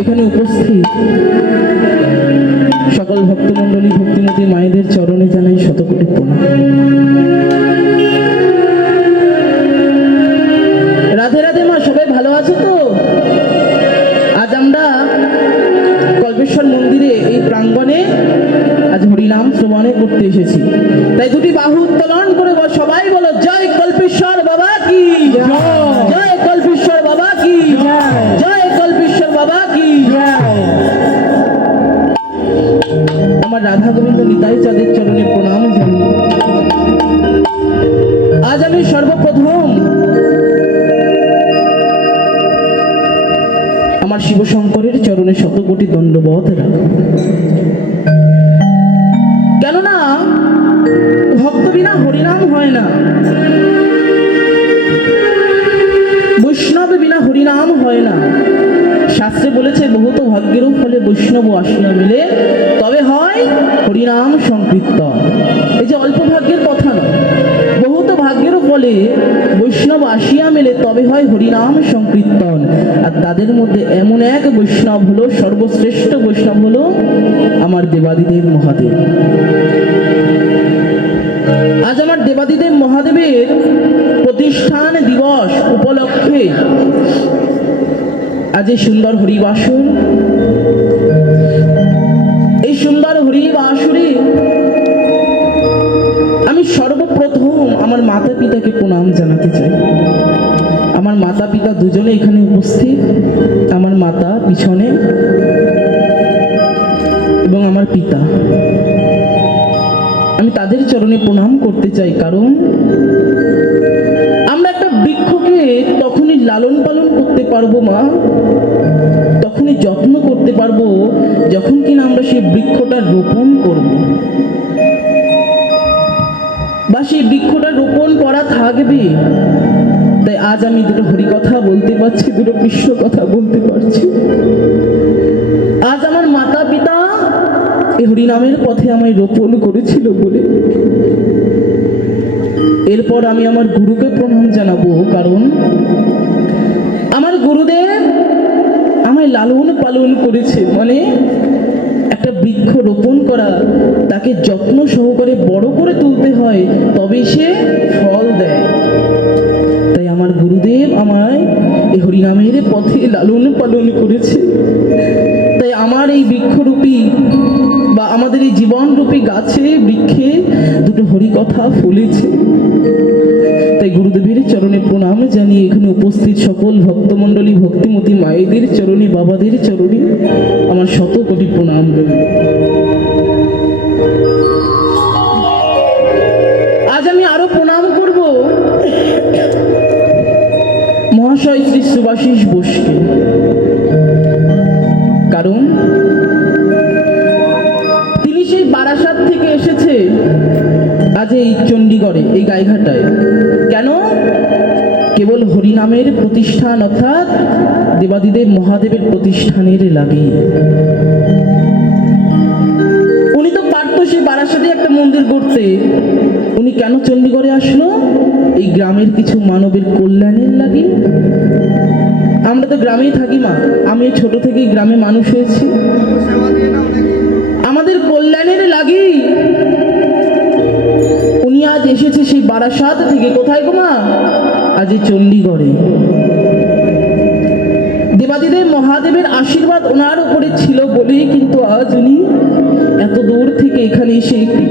এখানে উপস্থিত সকল ভক্তমণ্ডলী ভক্তিমতী মায়েদের চরণে জানাই শতকোটি প্রণাম। রাধে রাধে মা, সবাই ভালো আছে তো? আজ আমরা কল্পেশ্বর মন্দিরে এই প্রাঙ্গণে আজ হরিনাম শ্রবণে করতে এসেছি। তাই দুটি বাহু উত্তোলন করে সবাই বলো জয় কল্পেশ্বর বাবা কি জয়, কল্পেশ্বর বাবা কি জয়, কল্পেশ্বর বাবা কি জয়। আমার রাধা গোবিন্দ নিতাই চাঁদের চরণে প্রণাম জানি। আজ আমি সর্বপ্রথম আমার শিবশঙ্করের চরণে শতকোটি দণ্ডবত রাখব। কেননা ভক্ত বিনা হরিনাম হয় না, বৈষ্ণব বিনা হরিনাম হয় না। শাস্ত্রে বলেছে বহুত ভাগ্যেরও ফলে বৈষ্ণব আসিয়া মিলে তবে হয় হরিনাম সংকীর্তন। এই যে অল্প ভাগ্যের কথা নয়, বহুত ভাগ্যেরও ফলে বৈষ্ণব আসিয়া মেলে তবে হয় হরিনাম সংকীর্তন। আর তাদের মধ্যে এমন এক বৈষ্ণব হলো, সর্বশ্রেষ্ঠ বৈষ্ণব হলো আমার দেবাদিদেব মহাদেব। আজ আমার দেবাদিদেব মহাদেবের প্রতিষ্ঠান দিবস উপলক্ষে আজ এই সুন্দর হরিবাসর, এই সুন্দর হরিবাসরে আমি সর্বপ্রথম আমার মাতা পিতাকে প্রণাম জানাতে চাই। আমার মাতা পিতা দুজনে এখানে উপস্থিত, আমার মাতা পিছনে এবং আমার পিতা, আমি তাদের চরণে প্রণাম করতে চাই। কারণ আমরা একটা বৃক্ষকে তখনই লালন পালন করতে পারবো মা, তখনই যত্ন করতে পারবো যখন কিনা আমরা সেই বৃক্ষটা রোপণ করব, বা সেই বৃক্ষটা রোপণ করা থাকবে। তাই আজ আমি দুটো হরি কথা বলতে পারছি, দুটো কৃষ্ণ কথা বলতে পারছি। আজ আমার মাতা পিতা এই হরিনামের পথে আমায় রোপণ করেছিল বলে এরপর আমি আমার গুরুকে প্রণাম জানাবো। কারণ আমার গুরুদেব আমায় লালন পালন করেছে। মানে একটা বৃক্ষ রোপণ করা, তাকে যত্ন সহকারে বড় করে তুলতে হয়, তবে সে ফল দেয়। তাই আমার গুরুদেব আমায় এই হরিনামের পথে লালন পালন করেছে। তাই আমার এই বৃক্ষরূপী বা আমাদের এই জীবনরূপী গাছে বৃক্ষে দুটো হরিকথা ফলেছে। তাই গুরুদেবের চরণে প্রণাম জানিয়ে এখানে উপস্থিত সকল ভক্তমণ্ডলী ভক্তিমতী মায়েদের চরণে, বাবাদের চরণে আমার শতকোটি প্রণাম রইল। আজ আমি আরো প্রণাম করব মহাশয় শ্রী সুভাষিস বোসকে। কারণ তিনি সেই বারাসাত থেকে এসেছে আজ এই চণ্ডীগড়ে, এই গাইঘাটায়। কেন? কেবল হরিনামের প্রতিষ্ঠান অর্থাৎ দেবাদিদেব মহাদেবের প্রতিষ্ঠানের লাগিয়ে। উনি তো পারতো সেই বারাসাতে একটা মন্দির করতে, উনি কেন চণ্ডীগড়ে আসলো? এই গ্রামের কিছু মানবের কল্যাণের লাগে। আমরা তো গ্রামেই থাকি মা, আমি ছোট থেকেই গ্রামে মানুষ হয়েছি। আমাদের কল্যাণের লাগি উনি আজ এসেছে সেই বারাসাত থেকে। কোথায় গো মা? আজ এই চণ্ডীগড়ে। দেবাদিদেব মহাদেবের আশীর্বাদ ওনার উপরে ছিল বলেই কিন্তু আজ উনি এত দূর থেকে এখানে এসে একটি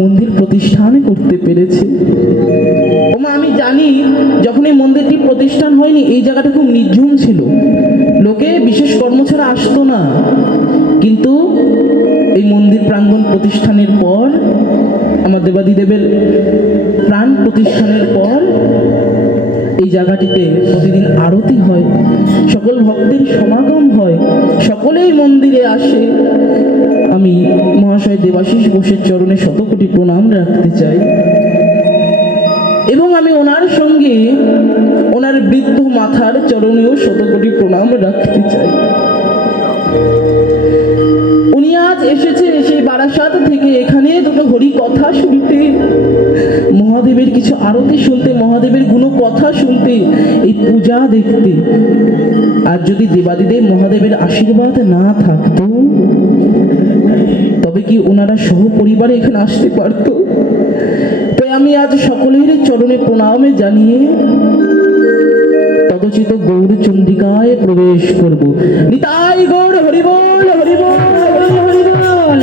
মন্দির প্রতিষ্ঠান করতে পেরেছে। ওমা আমি জানি যখন এই মন্দিরটি প্রতিষ্ঠান হয়নি এই জায়গাটা খুব নির্ঝুম ছিল, লোকে বিশেষ কর্ম ছাড়া আসতো না। কিন্তু এই মন্দির প্রাঙ্গণ প্রতিষ্ঠানের পর, আমার দেবাদিদেবের প্রাণ প্রতিষ্ঠানের পর এই জায়গাটিতে প্রতিদিন আরতি হয়, সকল ভক্তের সমাগম হয়, সকলেই মন্দিরে আসে। আমি মহাশয় দেবাশিস বোসের চরণে শতকোটি প্রণাম রাখতে চাই এবং আমি ওনার সঙ্গে ওনার বৃদ্ধ মাথার চরণেও শতকোটি প্রণাম রাখতে চাই। উনি আজ এসেছে সেই বারাসাত রাজপ্রাসাদ থেকে এখানে দুটো হরি কথা শুনতে, মহাদেবের কিছু আরতি শুনতে, মহাদেবের গুণ কথা শুনতে, এই পূজা দেখতে। আর যদি দেবাদিদেব মহাদেবের আশীর্বাদ না থাকতো তবে কি ওনারা সহপরিবারে এখানে আসতে পারত? তাই আমি আজ সকলের চরণে প্রণামে জানিয়ে তদচিত গৌরচন্দ্রিকায় প্রবেশ করব। নিতাই গৌর হরিবল হরিবল হরিবল।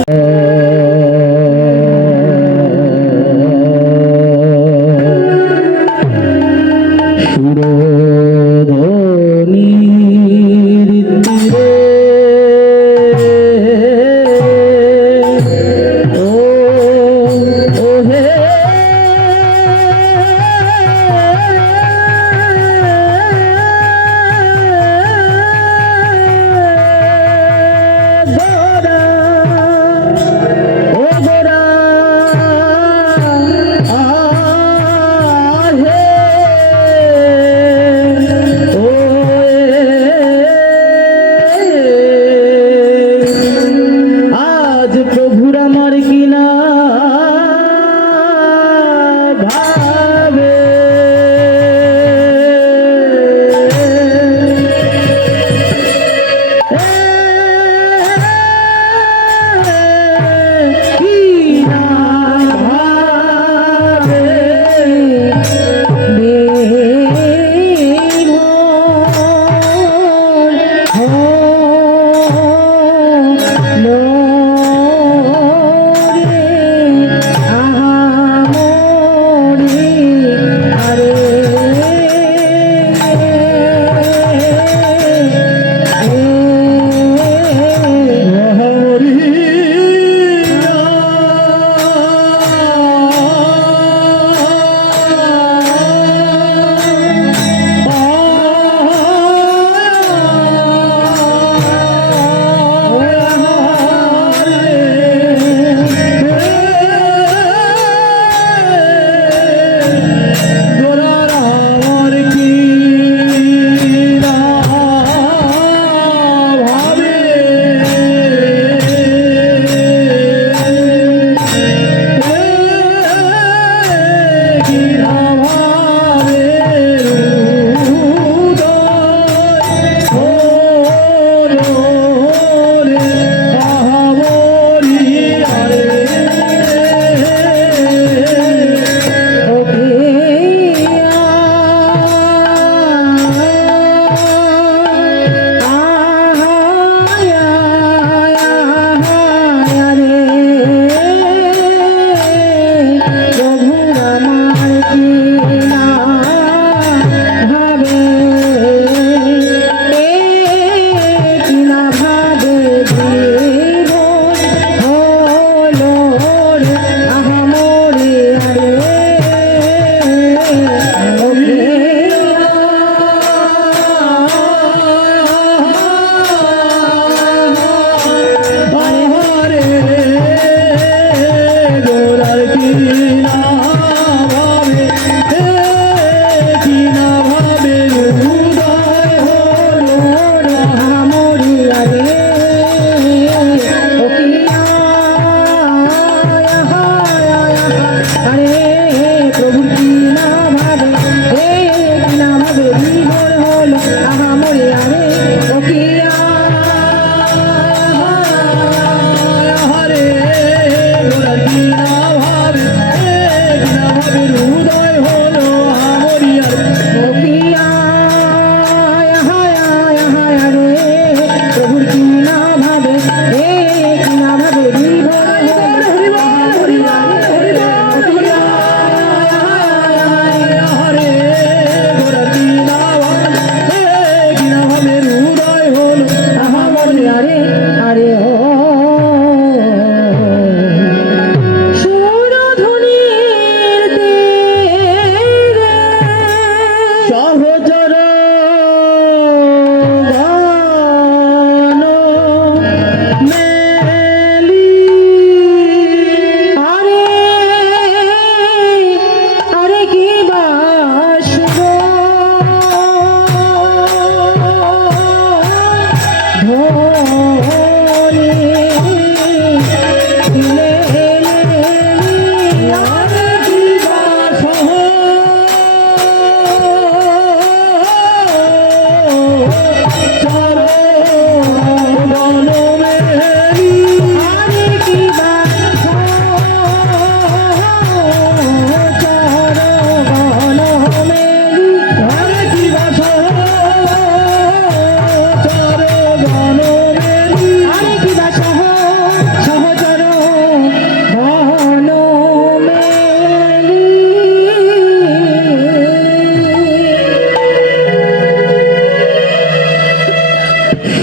Oh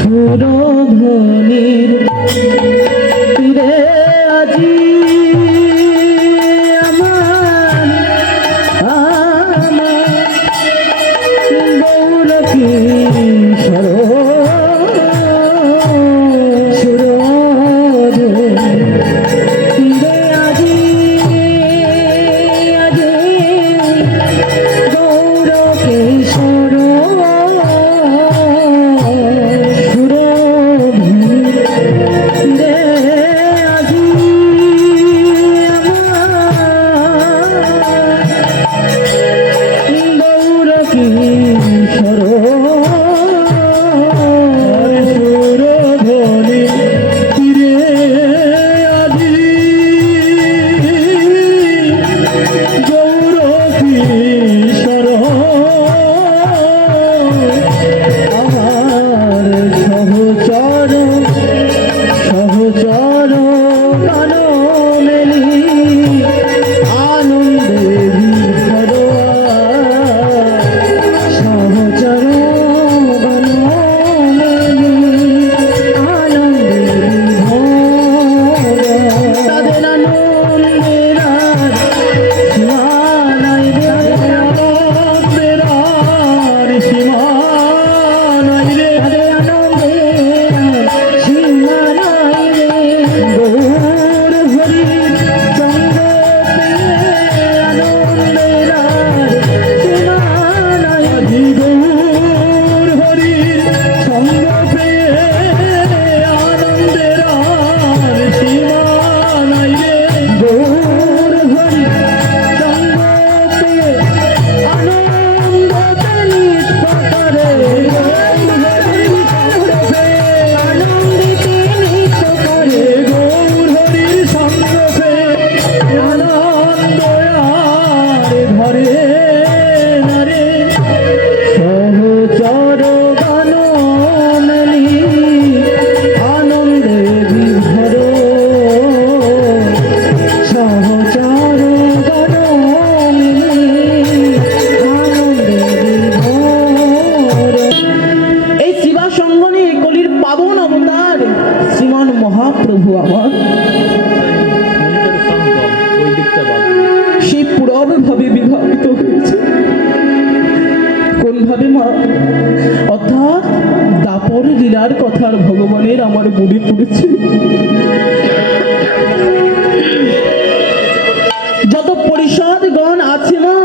সুরধ্বনির তীরে আজি আমার গৌর কিশোর সুরধ্বনির তীরে আজি আজি গৌর কিশোর মহাপ্রভু আমার সেই পুরব ভাবে বিভাবিত হয়েছে। কোন ভাবে মা? অর্থাৎ দাপর লীলার কথার ভগবানের আমার মনে পড়েছে। যত পরিষদ গণ আছে না,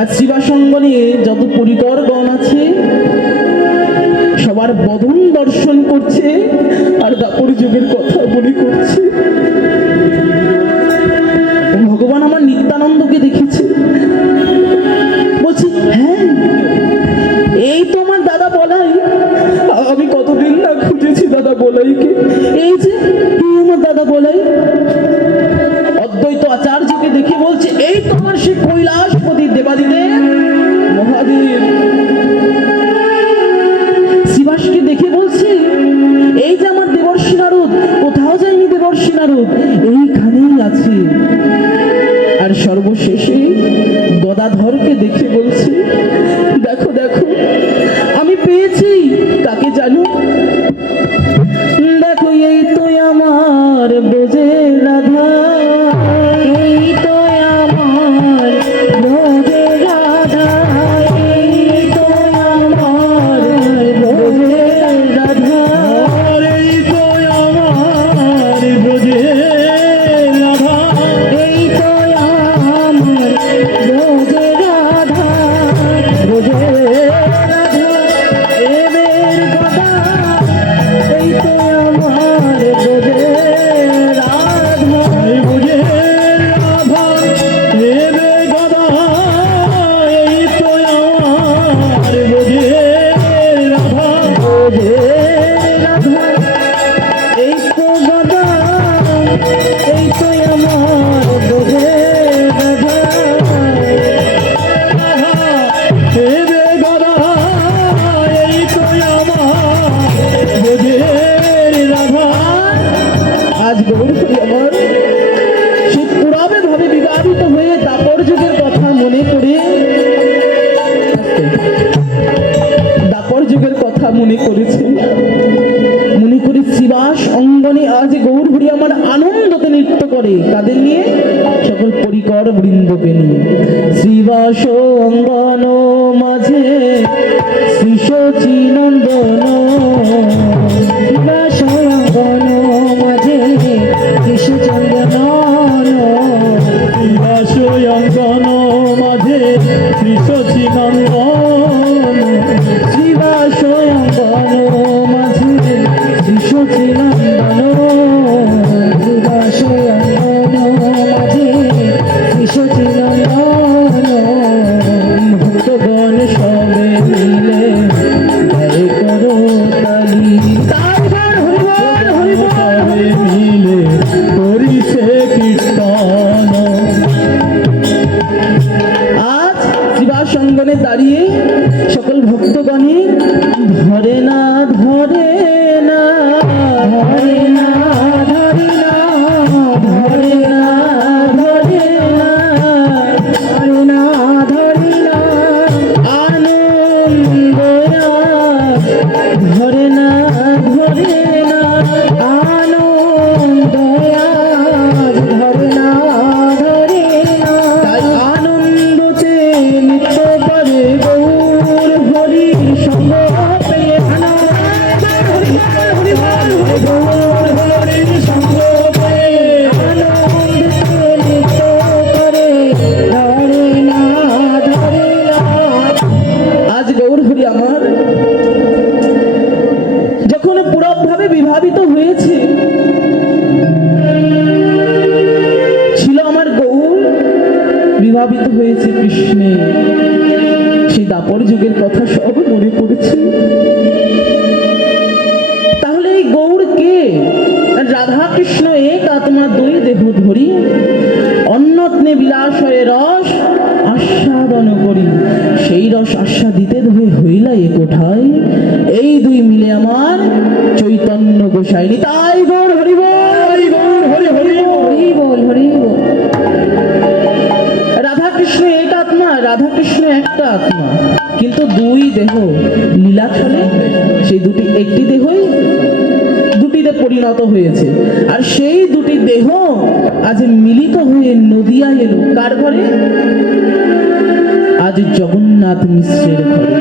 আর শিবাসঙ্গ নিয়ে যত পরিকর গণ আছে, সবার বদন দর্শন করছে আর দাপর যুগের কথা মনে করছে। ভগবান আমার নিত্যানন্দকে দেখেছে, বলছি হ্যাঁ এই তো আমার দাদা বলাই। আমি কতদিন না খুঁজেছি দাদা বলাইকে। এই যে এই আমার দাদা বলাই। অদ্বৈত আচার্যকে দেখে বলছে এই তো আমার সে কৈলাসপতি দেবাদিদেব মহাদেব। শিবাসকে দেখে বলছে এই যে আমার দেবর্ষি নারদ, কোথাও যায়নি দেবর্ষি নারদ, এইখানেই আছে। আর সর্বশেষে গদাধরকে দেখে বলছে দেখো দেখো আমি পেয়েছি কাকে জানো? দেখো এই তো আমার ব্রজে রাধা, এই তো আমার ব্রজে রাধা, এই তো আমার ব্রজে রাধা, এই তো আমার ব্রজে রাধা, এই তো আমার ব্রজে রাধা, ব্রজে রাধা, এবের কথা মনে করেছে, মনে করে শ্রীবাস অঙ্গনে আজ গৌর হরি আমার আনন্দতে নৃত্য করে, তাদের নিয়ে সকল পরিকর বৃন্দকে নিয়ে। শ্রীবাস অঙ্গন মাঝে শ্রী শচী নন্দন, শ্রীবাস অঙ্গন মাঝে কৃষ্ণচন্দ্রনয়ন, শ্রীবাস অঙ্গন মাঝে শ্রী শচী নন্দন, শ্রীবাস অঙ্গন মাঝে শ্রী শচী নন্দন, শ্রীবাস অঙ্গন মাঝে কৃষ্ণচন্দ্রনয়ন, ভক্তগণ সবে মিলে জয় করো তালি, তারপর হরিবল হরিবল সবে মিলে করিছে কীর্তন। আজ শ্রীবাস অঙ্গনে দাঁড়িয়ে সকল ভক্তগণে ধরে না ধরে না ধরে না ধরে না ধরে না ধরে না ধরে না ধরে না, আনন্দ ধরে না ধরে না আনন্দ আজ ধরে না ধরে না, তাই আনন্দতে নৃত্য করে গৌর হরি সঙ্গ পেয়ে আনন্দ হরি হরি গৌর হরি সঙ্গ পেয়ে আনন্দে নৃত্য করে ধরে না ধরে না। আজ গৌর হরি আমার যখন পুরোভাবে বিভাবিত হয়েছে, ছিল আমার গৌর বিভাবিত হয়েছে কৃষ্ণে, সেই দাপর যুগের কথা সব মনে পড়েছে। তাহলে এই গৌর কে? রাধা কৃষ্ণ এক আত্মা দুই দেহ ধরি, অন্যত্নে বিলাসয়ে রস আস্বাদন করি, সেই রস আস্বাদিতে ধরে হইলা এ কোঠায়, এই দুই মিলে আমার চৈতন্য গোসাইনি। তাই গৌর হরি বল, গৌর হরি হরি বল। হরি বল হরি বল। রাধা কৃষ্ণ এক আত্মা, রাধা কৃষ্ণ একটা আত্মা, কিন্তু দুই দেহ লীলা চলে, সেই দুটি একটি দেহই দুটিতে পরিণত হয়েছে। আর সেই দুটি দেহ আজ মিলিত হয়ে নদিয়া এলো কার ঘরে? আজ জগন্নাথ মিশ্রের ঘরে।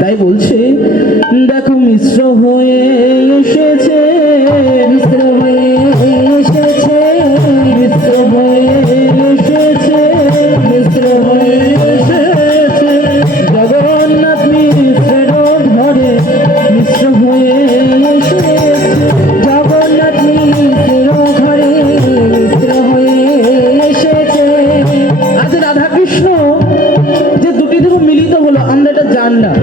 তাই বলছে দেখো মিশ্র হয়ে এসেছে, মিশ্র হয়ে এসেছে, মিশ্র হয়ে এসেছে, মিশ্র হয়ে এসেছে জগন্নাথ মিশ্রের ঘরে, মিশ্র হয়ে এসেছে। জগন্নাথ মিশ্র ঘরে মিশ্র হয়ে এসেছে। আজ রাধা কৃষ্ণ যে দুটি দেহ মিলিত হলো আমরা এটা জানলাম,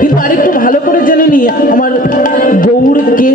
কিন্তু আরেকটু ভালো করে জেনে নি আমার গৌর কে।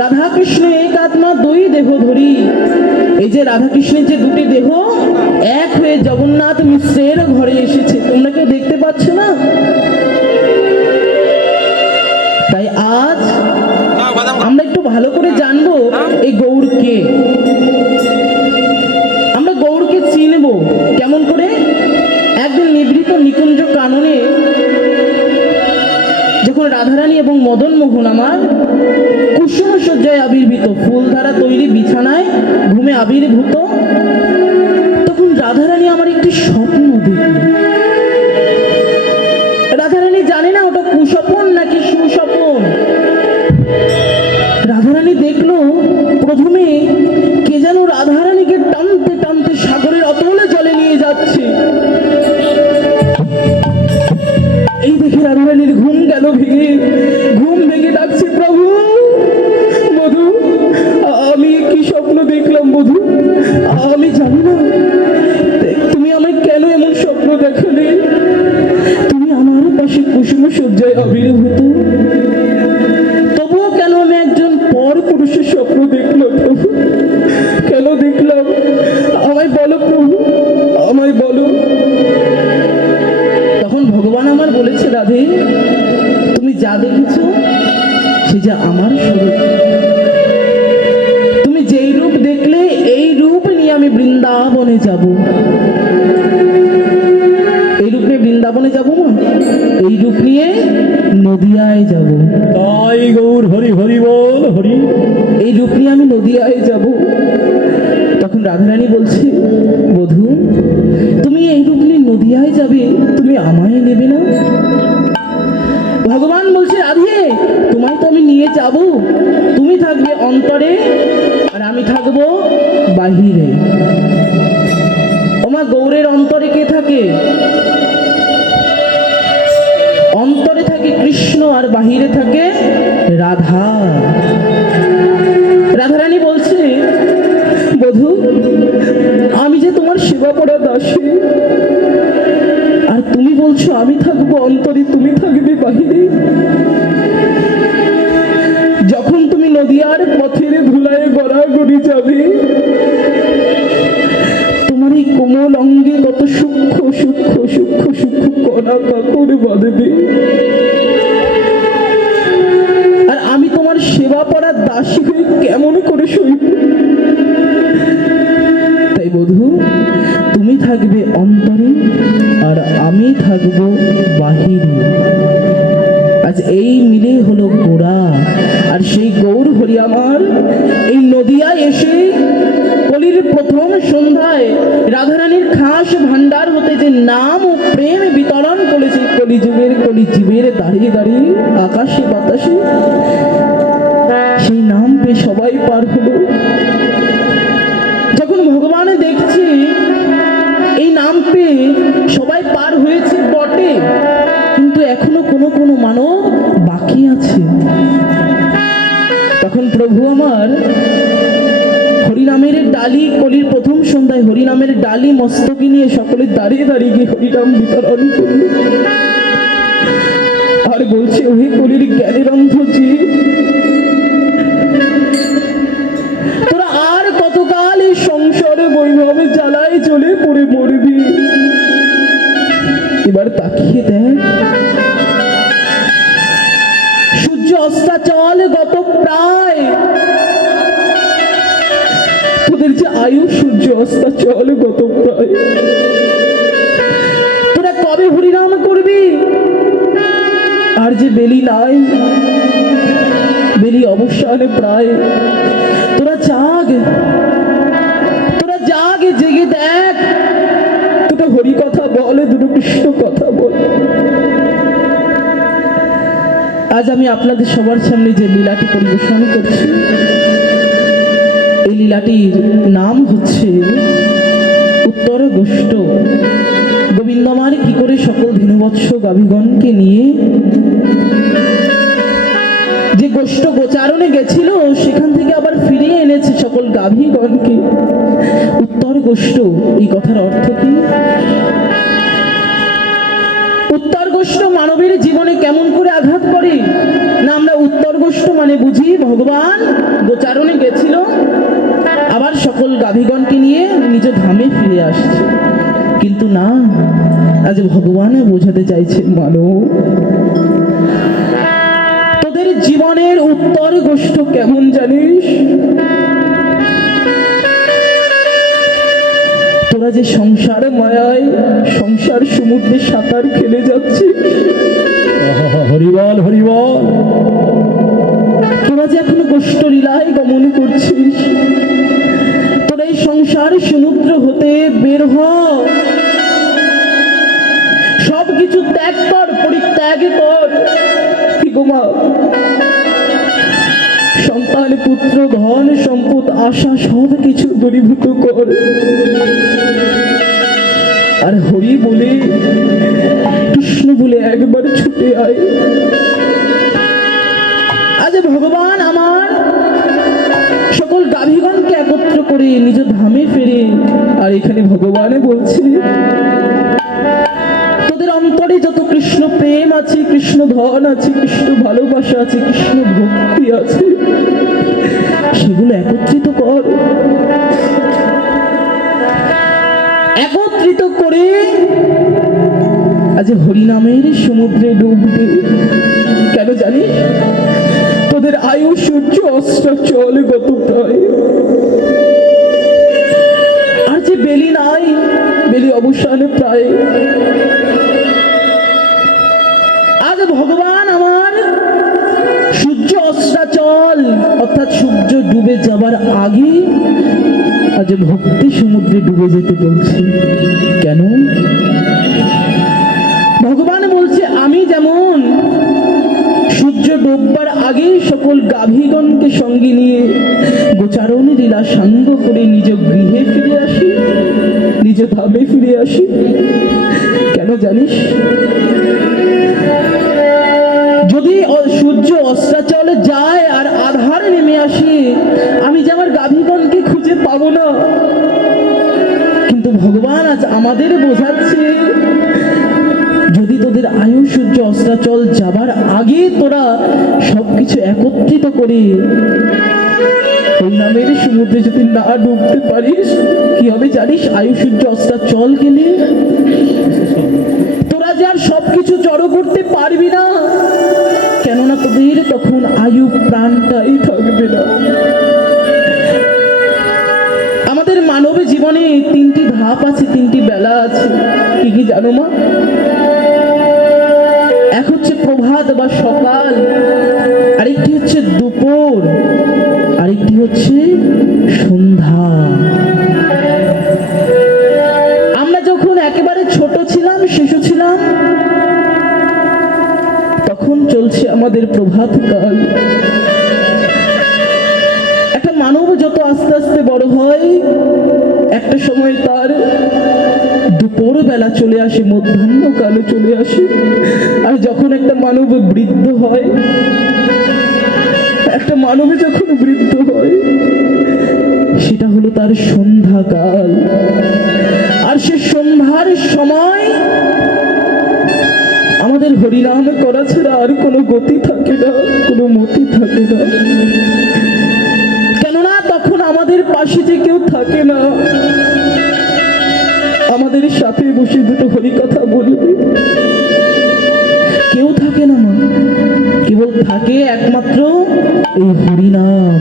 রাধা কৃষ্ণ এক আত্মা দুই দেহ ধরি। এই যে রাধা কৃষ্ণের যে দুটি দেহ এক হয়ে জগন্নাথ মিশ্রের ঘরে এসেছে, তোমরা কেউ দেখতে পাচ্ছ না? তাই আজ আমরা একটু ভালো করে জানবো এই গৌর কে। আমরা গৌরকে চিনব কেমন করে? একদিন নিভৃত নিকুঞ্জ কাননে যখন রাধারানী এবং মদন মোহন আমার কুসুম সজ্জায় আবির্ভূত, ফুল দ্বারা তৈরি বিছানায় ঘুমে আবির্ভূত, তখন রাধারানী আমার একটি স্বপ্ন দেখল। রাধারানী জানে না ওটা কুস্বপন নাকি সুস্বপন। রাধারানী দেখলো প্রথমে কে যেন রাধারানীকে টানতে টানতে সাগরের অতলে জলে নিয়ে যাচ্ছে। এই দেখে রাধারানীর ঘুম গেল ভেঙে, ঘুম ভেঙে ডাকছে, প্রভু বধূ, আমি কি স্বপ্ন দেখলাম বধূ? আমি জানি না তুমি আমায় কেন এমন স্বপ্ন দেখালে। তুমি আমার পাশে কুসুম সজ্জায় আবির্ভূত, তবুও কেন আমি একজন পর পুরুষের স্বপ্ন দেখলাম প্রভু? কেন দেখলাম আমায় বলো প্রভু, আমায় বলো। তখন ভগবান আমার বলেছে, রাধে তুমি যা দেখেছ সে যা আমার স্বরূপ। তুমি যেই রূপ দেখলে এই রূপ নিয়ে আমি বৃন্দাবনে যাব। এই রূপ নিয়ে বৃন্দাবনে যাব না, এই রূপ নিয়ে নদিয়ায় যাব। তাই গৌর হরি হরি বল হরি। এই রূপ নিয়ে আমি নদিয়ায় যাব। তখন রাধারানী বলছে, বধূ তুমি এই রূপ নিয়ে নদিয়ায় যাবে, তুমি আমায় নেবে না? ভগবান বলছে, রাধে তোমায় তো আমি নিয়ে যাব, তুমি থাকবে অন্তরে আর আমি থাকবো বাহিরে। ওমা গৌরের অন্তরে কে থাকে? অন্তরে থাকে কৃষ্ণ আর বাহিরে থাকে রাধা। রাধারানী বলছে, বধূ আমি যে তোমার সেবা করা দাসী, আর তুমি বলছো আমি থাকবো অন্তরে, তুমি থাকবে বাহিরে। যখন তুমি নদিয়ার পথের ধুলায় গড়াগড়ি যাবে, তোমার এই কোমল অঙ্গে কত সূক্ষ্ম সূক্ষ্ম সূক্ষ্ম সূক্ষ্ম কণা কাকড়ে বাঁধবে, আর আমি তোমার সেবা করার দাসী হয়ে কেমন করে সইব? তাই বধূ তুমি থাকবে অন্তরে আর আমি থাকবো বাহিরে। আজ এই মিলে হলো গোড়া। আর সেই গৌর হরি আমার এই নদিয়ায় এসে কলির প্রথম সন্ধ্যায় রাধারানীর খাস ভান্ডার হতে যে নাম ও প্রেম বিতরণ করেছে, কলিযুগের কলিজীবের দাঁড়িয়ে দাঁড়িয়ে আকাশে বাতাসে, সেই নাম পেয়ে সবাই পার হলো। যখন ভগবান দেখছি এই নাম পেয়ে সবাই পার হয়েছে বটে, কিন্তু এখনো কোনো কোনো মানব বাকি আছে। তখন প্রভু আমার হরিনামের ডালি, কলির প্রথম সন্ধ্যায় হরিনামের ডালি মস্তকে নিয়ে সকলে দাঁড়িয়ে দাঁড়িয়ে গিয়ে হরিনাম বিতরণ করল। আর বলছে, ওহে কলির জ্ঞানের অন্ধ জীব, তোরা আর কতকাল এই সংসারে বৈভবে জ্বালায় চলে পড়ে মরবি। এবার তাকিয়ে দেখ, সূর্য অস্তাচল গত প্রায়, তোদের যে আয়ু সূর্য অস্তাচল গত প্রায়, তোরা কবে হরিনাম করবি? আর যে বেলি নাই, বেলি অবসানে প্রায়। তোরা জাগ, তোরা জাগ, জেগে দেখ, দুটো হরি কথা বলে, দুটো কৃষ্ণ কথা বল। আজ আমি আপনাদের সবার সামনে যে লীলাটি পরিবেশন করছি, এই লীলাটির নাম হচ্ছে উত্তর গোষ্ঠ। গোবিন্দমার কি করে সকল ধেনুবৎস গাভীগণকে নিয়ে যে গোষ্ঠ গোচারণে গেছিল, সেখান থেকে আবার ফিরিয়ে এনেছে সকল গাভীগণকে। উত্তর গোষ্ঠ এই কথার অর্থ কি? উত্তর গোষ্ঠ গোষ্ঠ মানবের জীবনে কেমন করে আঘাত করে না? আমরা উত্তর গোষ্ঠ মানে বুঝি ভগবান গোচারণে গেছিল, আবার সকল গাভীগণকে নিয়ে নিজ ধামে ফিরে আসছে। কিন্তু না, আজ ভগবান বোঝাতে চাইছে মানব, তোদের জীবনের উত্তর গোষ্ঠ কেমন জানিস? তোরা যে সংসার মায়ায়, সংসার সমুদ্রে সাঁতার খেলে যাচ্ছিস, হরিবল হরিবল। তোরা যে এখনো গোষ্ঠ লীলায় গমন করছিস, তোরা এই সংসার সমুদ্র হতে বের হ, সব কিছু ত্যাগ কর, পরিত্যাগ কর। কি গো মা, সন্তান পুত্র ধন সম্পদ আশা সব কিছু দূরীভূত কর, আর হরি বলে কৃষ্ণ বলে একবার ছুটে আয়। আজ ভগবান আমার সকল গাভীগণকে একত্র করে নিজ ধামে ফেরে, আর এখানে ভগবানে বলছে তোদের অন্তরে যত কৃষ্ণ প্রেম আছে, কৃষ্ণ ধন আছে, কৃষ্ণ ভালোবাসা আছে, কৃষ্ণ ভক্তি আছে, সেগুলো একত্রিত কর। একত্রিত করে আজ হরিনামের সমুদ্রে ডুব দে। কেন জানিস? তোদের আয়ু সূর্য অস্তাচল গত প্রায়, আর যে বেলি নাই, বেলি অবসানে প্রায়। আজ ভগবান আমার সূর্য অস্তাচল অর্থাৎ সূর্য ডুবে যাবার আগে আজ ভক্তি সমুদ্রে ডুবে যেতে বলছে। কেন? ভগবান বলছে আমি যেমন সূর্য ডুববার আগে সকল গাভীগণকে সঙ্গে নিয়ে গোচারণে লীলা সাঙ্গ করে নিজ গৃহে ফিরে আসি, নিজ ধামে ফিরে আসি। কেন জানিস? যদি সূর্য অস্তাচলে যায় আর আধারে নেমে আসে, আমি যে আমার গাভীগণকে খুঁজে পাবো না। কিন্তু ভগবান আজ আমাদের বোঝাচ্ছে, যদি তোদের আয়ু সূর্য অস্তাচল যাবার আগে তোরা সবকিছু একত্রিত করে ওই নামের সমুদ্রে যদি না ডুবতে পারিস, কি হবে জানিস? আয়ু সূর্য অস্তাচল গেলে তোরা যে আর সবকিছু জড়ো করতে পারবি না, কেননা তোদের তখন আয়ু প্রাণটাই থাকবে না। আমাদের মানব জীবনে তিনটি ধাপ আছে, তিনটি বেলা আছে। কি কি জানো মা? এক হচ্ছে প্রভাত বা সকাল, আরেকটি হচ্ছে দুপুর, আরেকটি হচ্ছে সন্ধ্যা। আমরা যখন একেবারে ছোট ছিলাম, শিশু ছিলাম, তখন চলছে আমাদের প্রভাত কাল। একটা মানব যত আস্তে আস্তে বড় হয়, একটা সময় তার দুপুর বেলা চলে আসে, মধ্যাহ্ন কালে চলে আসে। আর যখন একটা মানব বৃদ্ধ হয়, একটা মানব যখন বৃদ্ধ হয়, সেটা হলো তার সন্ধ্যাকাল। আর সে সন্ধ্যার সময় আমাদের হরিনাম করা ছাড়া আর কোনো গতি থাকে না, কোনো মতি থাকে না। কেননা তখন আমাদের পাশে যে কেউ থাকে না, আমাদের সাথে বসে দুটো হরি কথা বলবে, কেউ থাকে না মা। কেবল থাকে একমাত্র এই হরিনাম।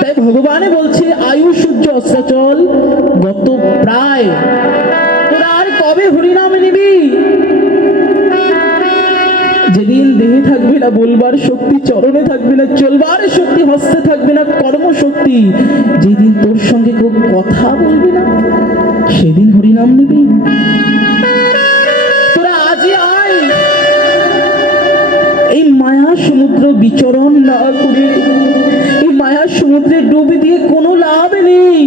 তাই ভগবানে বলছে আয়ু সূর্য অস্তাচল গত প্রায়, তোরা আর কবে হরিনাম নিবি? যেদিন দেহে থাকবে না বলবার শক্তি, চরণে থাকবে না চলবার শক্তি, হস্তে থাকবে না কর্মশক্তি, যেদিন তোর সঙ্গে কেউ কথা বলবে না, সেদিন হরিনাম নিবি। তোরা আজই আয়, এই মায়া সমুদ্র বিচরণ না করে, এই মায়া সমুদ্রে ডুবে দিয়ে কোনো লাভ নেই,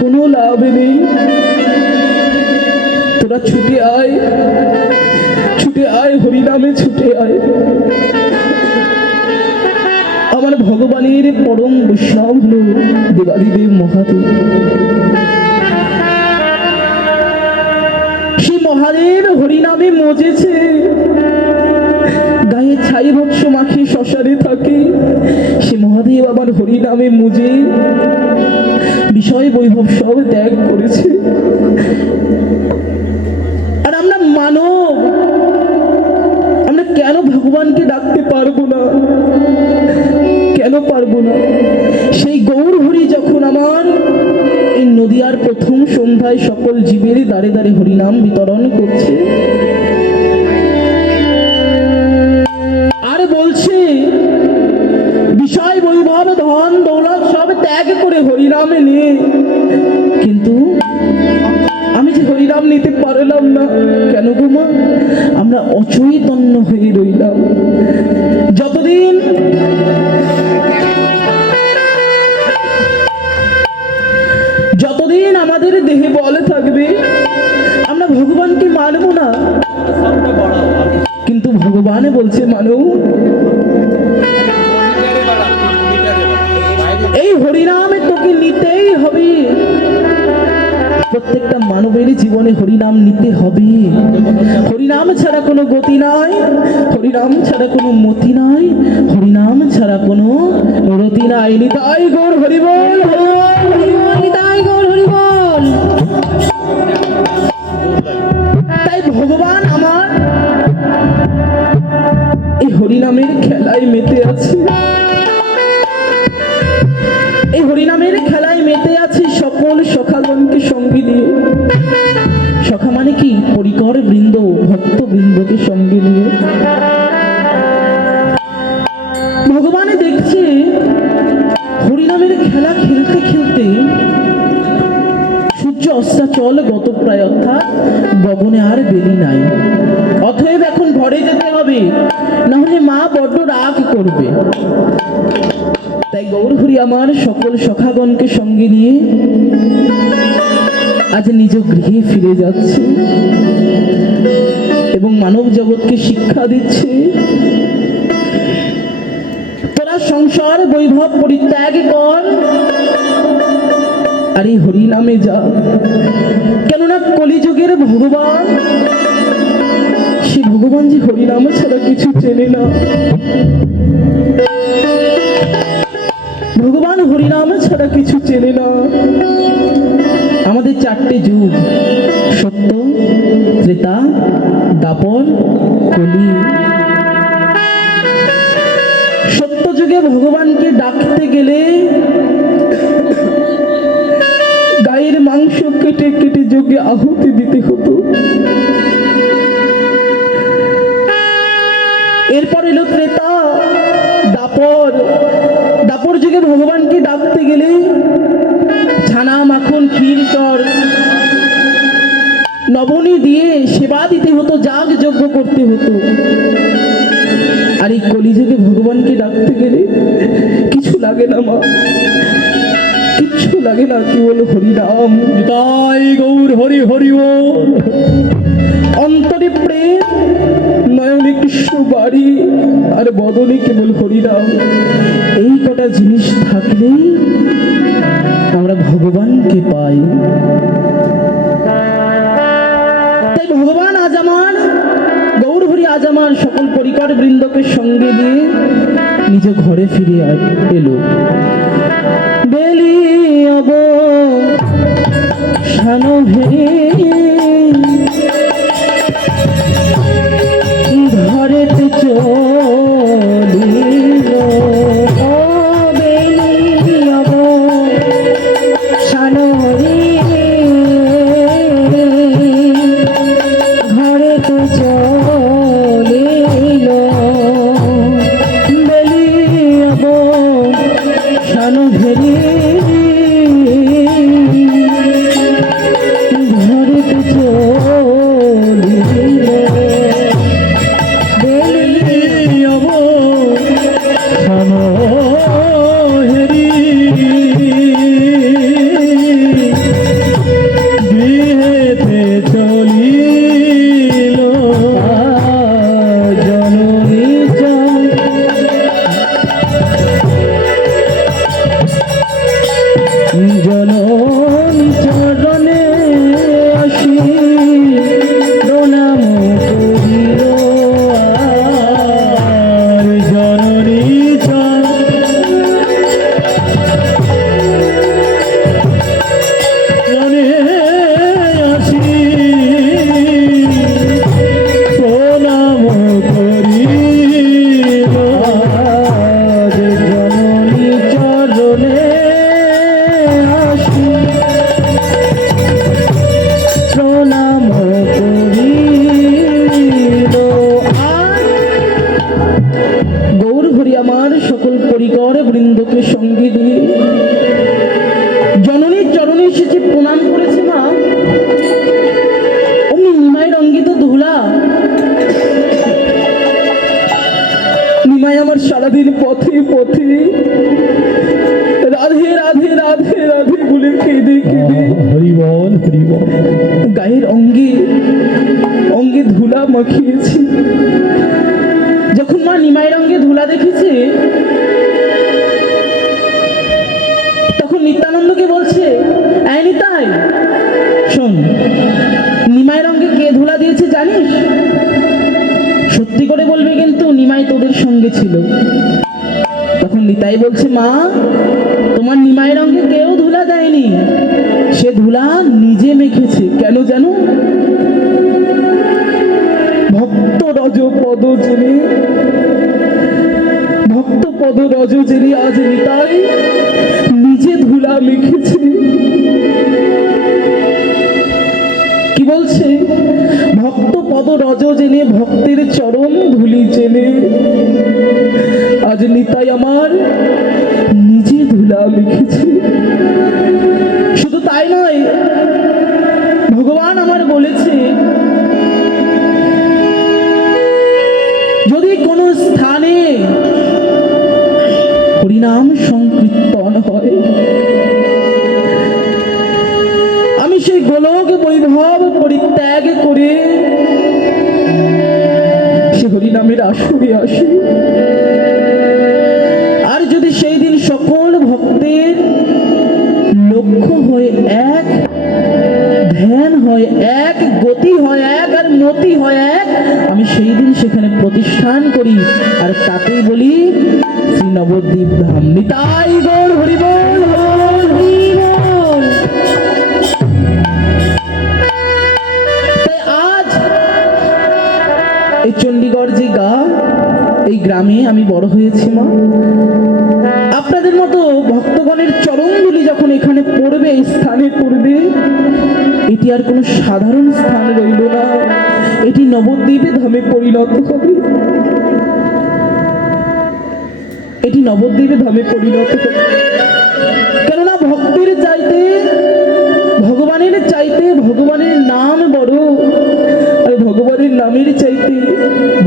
কোনো লাভ নেই। তোরা ছুটে আয়, ছুটে আয় হরিনামে, ছুটে আয়। আমার ভগবানের পরম বৈষ্ণব হল দেবাদিদেব মহাদেব। সেই মহাদেব হরিনামে মজেছে, গায়ে ছাই ভক্ষ মাখি শ্মশানে থাকে, সে মহাদেব আমার হরিনামে মজে বিষয় বৈভব সব ত্যাগ করেছে। আর আমরা মানব, আমরা কেন ভগবানকে ডাকতে পারবো না? কেন পারবো না? সেই গৌর হরি যখন আমার এই নদিয়ার প্রথম সন্ধ্যায় সকল জীবের দ্বারে দ্বারে হরিনাম বিতরণ করছে, আর বলছে বিষয় বৈভব ধন দৌলত সব ত্যাগ করে হরিনামে নে, কিন্তু আমি যে হরিনাম নিতে পারলাম না কেন গো মা? আমরা অচৈতন্য হয়ে রইলাম। যতদিন আমাদের দেহে বল থাকবে আমরা ভগবানকে মানব না, কিন্তু ভগবান বলছে মানব। এই হরিনামে তোকে নিতেই হবে, প্রত্যেকটা মানবের জীবনে হরিনাম নিতে হবে। হরিনাম ছাড়া কোনো গতি নাই, হরিনাম ছাড়া কোনো মতি নাই, হরিনাম ছাড়া কোনো রতি নাই। নিতাই গৌর হরি বল, নিতাই গৌর হরি বল। তাই ভগবান আমার এই হরিনামের খেলায় মেতে আছে, এই হরিনামের খেলায় মেতে আছে সকল সখাগণকে সঙ্গে নিয়ে। সখা মানে কি? পরিকর বৃন্দ, ভক্ত বৃন্দকে সঙ্গে নিয়ে ভগবান দেখছে হরিনামের খেলা খেলতে খেলতে সূর্য অস্তাচল গত প্রায়, অর্থাৎ গগনে আর বেলি নাই। অতএব এখন ঘরে যেতে হবে, না হলে মা বড্ড রাগ করবে। তাই গৌরহরি আমার সকল সখাগণকে সঙ্গে নিয়ে আজ নিজ গৃহে ফিরে যাচ্ছে এবং মানব জগৎকে শিক্ষা দিচ্ছে, তোরা সংসার বৈভব পরিত্যাগ কর আর এই হরি নামে যা। কেননা কলিযুগের ভগবান, সে ভগবান যে হরিনাম ছাড়া কিছু চেনে না। ভগবান হরিনাম ছাড়া কিছু চেনে না। আমাদের চারটে যুগ, সত্য, ত্রেতা, দাপর, কলি। সত্য যুগে ভগবানকে ডাকতে গেলে গায়ের মাংস কেটে কেটে যজ্ঞে আহুতি দিতে হতো। এরপর এলো ত্রেতা, দাপর। দাপর যুগে ভগবানকে ডাকতে গেলে ছানা, মাখন, ক্ষীর, সর, নবনী দিয়ে সেবা দিতে হতো, যাগ যজ্ঞ করতে হতো। আর এই কলিযুগে ভগবানকে ডাকতে গেলে কিছু লাগে না মা, কিচ্ছু লাগে না, কেবল হরিনাম। নিতাই গৌর হরি হরি বল। অন্তরে প্রেম, নয়নে কৃষ্ণ বাড়ি, আর বদনে কেবল হরিনাম। এই কটা জিনিস থাকলেই আমরা ভগবানকে পাই। তাই ভগবান আজ আমার, গৌর হরি আজ আমার সকল পরিকর বৃন্দকে সঙ্গে নিয়ে নিজ ঘরে ফিরে এলো। বেলি অব শানো হে ঘরেতে চলিল, বেলি অব শানো হে ঘরেতে চলিল, বেলি অব শানো হেরি ঘরেতে চলিল। বেলি অব শানো হেরি গৃহেতে চলিল, জননী জন সুন্দর বৃন্দকে সঙ্গে নিয়ে জননীর চরণে এসেছে, প্রণাম করেছে। মা, অমনি নিমাই রঙ্গিত ধুলা, নিমাই আমার সারাদিন পথে পথে রাধে রাধে রাধে রাধে বলে কেঁদে কেঁদে হরি বল হরি বল। গায়ের অঙ্গে অঙ্গে ধুলা মাখিয়েছে। যখন মা নিমাই রঙে ধুলা দেখেছে, তখন নিত্যানন্দকে বলছে, এই নিতাই শোন, নিমাই রঙে কে ধুলা দিয়েছে জানিস? সত্যি করে বলবে কিন্তু নিমাই তোদের সঙ্গে ছিল। তখন নিতাই বলছে, মা, তোমার নিমাই রঙে কেউ ধুলা দেয়নি, সে ধুলা নিজে মেখেছে। কেন জানো? ভক্ত রজ পদ জেনে, ভক্ত পদ রজ জেনে আজ নিতাই নিজে ধুলা মেখেছে। কি বলছে? ভক্ত পদ রজ জেনে, ভক্তের চরণ ধুলি জেনে আজ নিতাই আমার নিজে ধুলা মেখেছে। শুধু তাই নয়, ভগবান আমার বলেছে, যদি কোনো স্থানে হরিনাম সংকীর্তন হয়, আমি সেই গোলক বৈভব পরিত্যাগ করে সে হরিনামের আসরে আসি। আর যদি সেই দিন সকল ভক্তের লক্ষ্য হয় এক, ধ্যান হয় এক, গতি হয় এক, আর মতি হয় এক, আমি সেই দিন সেখানে প্রতিষ্ঠান করি, আর তাকেই বলি শ্রী নবদ্বীপ ধাম। নিতাই গৌর হরি বল হরি বল। তাই আজ এই চণ্ডীগড় যে এই গ্রামে আমি বড় হয়েছি। মা, আপনাদের মতো ভক্তগণের চরণধুলি যখন এখানে পড়বে, এই স্থানে পড়বে, এটি আর কোনো সাধারণ স্থান রইল না, এটি নবদ্বীপে ধামে পরিণত হবে। এটি নবদ্বীপে ধামে পরিণত হবে। কেননা ভক্তের চাইতে, ভগবানের চাইতে ভগবানের নাম বড়, আর ভগবানের নামের চাইতে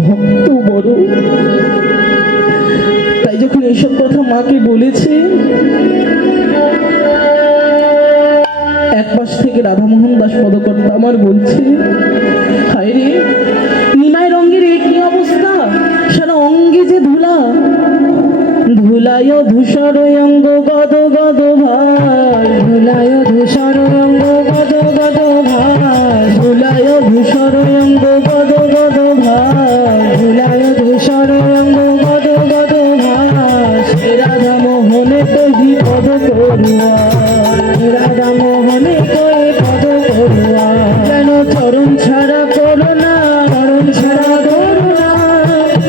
ভক্ত বড়। তাই যখন এইসব কথা মাকে বলেছে, এক পাশ থেকে রাধামোহন দাস পদকর্তা আমার বলছে, হায় রে, নিমাই রঙের এই কি অবস্থা, সারা অঙ্গে যে ধুলা, ধুলায় ধূসর অঙ্গ গদ গদ ভাই, ধুলায় ধূসর অঙ্গ গদ গদ ভাই, ধুলায় ধূসর অঙ্গ গদ গদ ভাই, ধুলায় ধূসর অঙ্গ গদ গদ ভাই, রাধা মোহনে কহি পদ করুয়া, রাধা মোহনে কয়ে পদ করুয়া, যেন চরণ ছাড়া করো না, চরণ ছাড়া করুণা,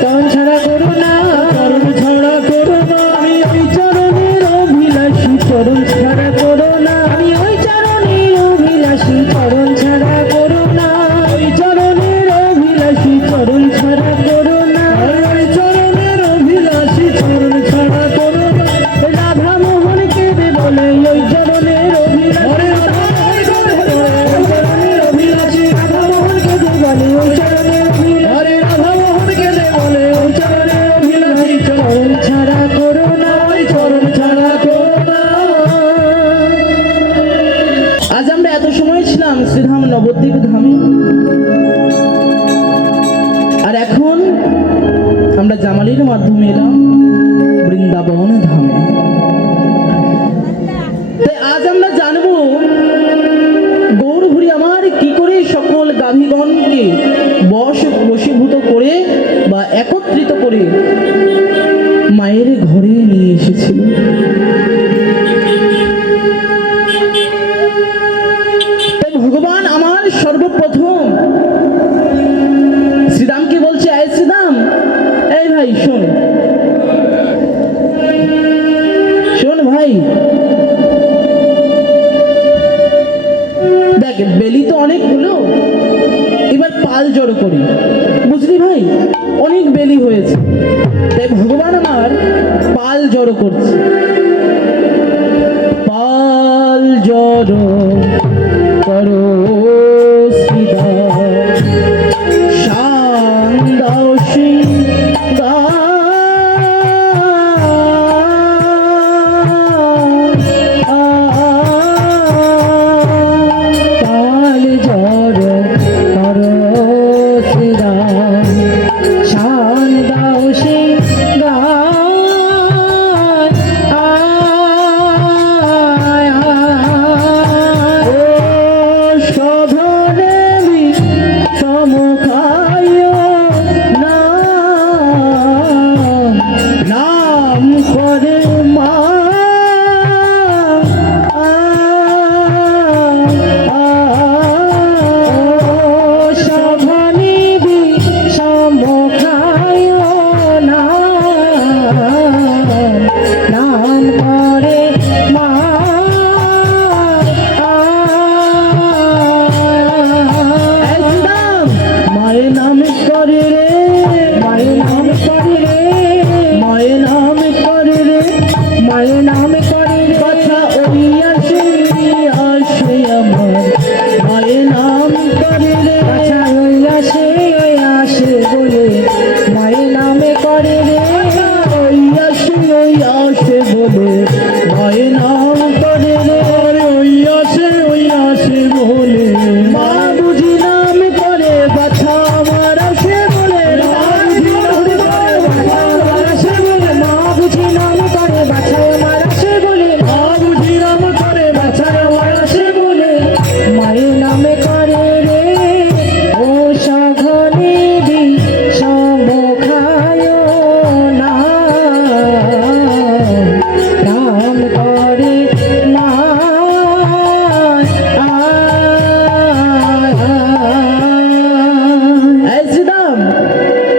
চরণ ছাড়া করুণা, চরণ ছাড়া করো না, আমি ওই চরণের অভিলাষী, চরণ ছাড়া করো না, আমি ওই চরণের অভিলাষী, চরণ ছাড়া করুণা, ওই চরণের অভিলাষী, চরণ ছাড়া করো না, ওই চরণের অভিলাষী, চরণ ছাড়া করো না। রাধা মোহন কেঁদে বলে, ওই চরণের অভিলাষী, ওই চরণের অভিলাষী, রাধা মোহন কেঁদে বলে, ওই চরণের অভিলাষী, হরে রাধা মোহন কেঁদে বলে, ওই চরণের অভিলাষী, চরণ ছাড়া করুণা, ওই চরণ ছাড়া করো না। আজ আমরা এত সময় ছিলাম শ্রীধাম নবদ্বীপ ধামে, আর এখন আমরা জামালির মাধ্যমে এলাম বৃন্দাবন ধামে। তাই আজ আমরা জানবো গৌরহরি আমার কি করে সকল গাভীগণকে বশীভূত করে বা একত্রিত করে মায়ের ঘরে নিয়ে এসেছিল। তাই ভগবান আমার সর্বপ্রথম শ্রীরামকে বলছে, এই শ্রীরাম, এই ভাই শোন, শোন ভাই, দেখ বেলি তো অনেক হলো, এবার পাল জড়ো করি, বুঝলি বুঝলি ভাই, অনেক বেলি হয়েছে, তাই ভগবান আমার পাল জড়ো করছে। পাল জড়ো করো সিদা শান্দাও সিংহা পাল জড়ো করো শ্রীরাম শান দাও সিংহার ও শোভনেবি সমুখায় নাম নাম করে মা শোভনিবি সমুখায় নাম করে মা একদম মায়ের নাম করে রে, মায়ের নাম করে রে মায়ের নাম করে রে, মায়ের নাম করে রে কথা ওই আসে আসে আমার মায়ের নাম করে রে। আচ্ছা ওই আসে বলে মায়ের নামে করে রে ওই আসে বলে মায়ের নাম করে রে। ওই আসে বলে মা বুঝি নাম করে বাছা আমার আসে বলে, মা বুঝি নাম করে বাছা আমার আসে বলে, মা বুঝি নাম করে বাছাই আমার আসে বলে মা বুঝি নাম করে বাছা আমার আসে বলে। মায়ের নামে করে রে ও সঘনে দি সমখায় নাম করে মা এই শ্রীরাম,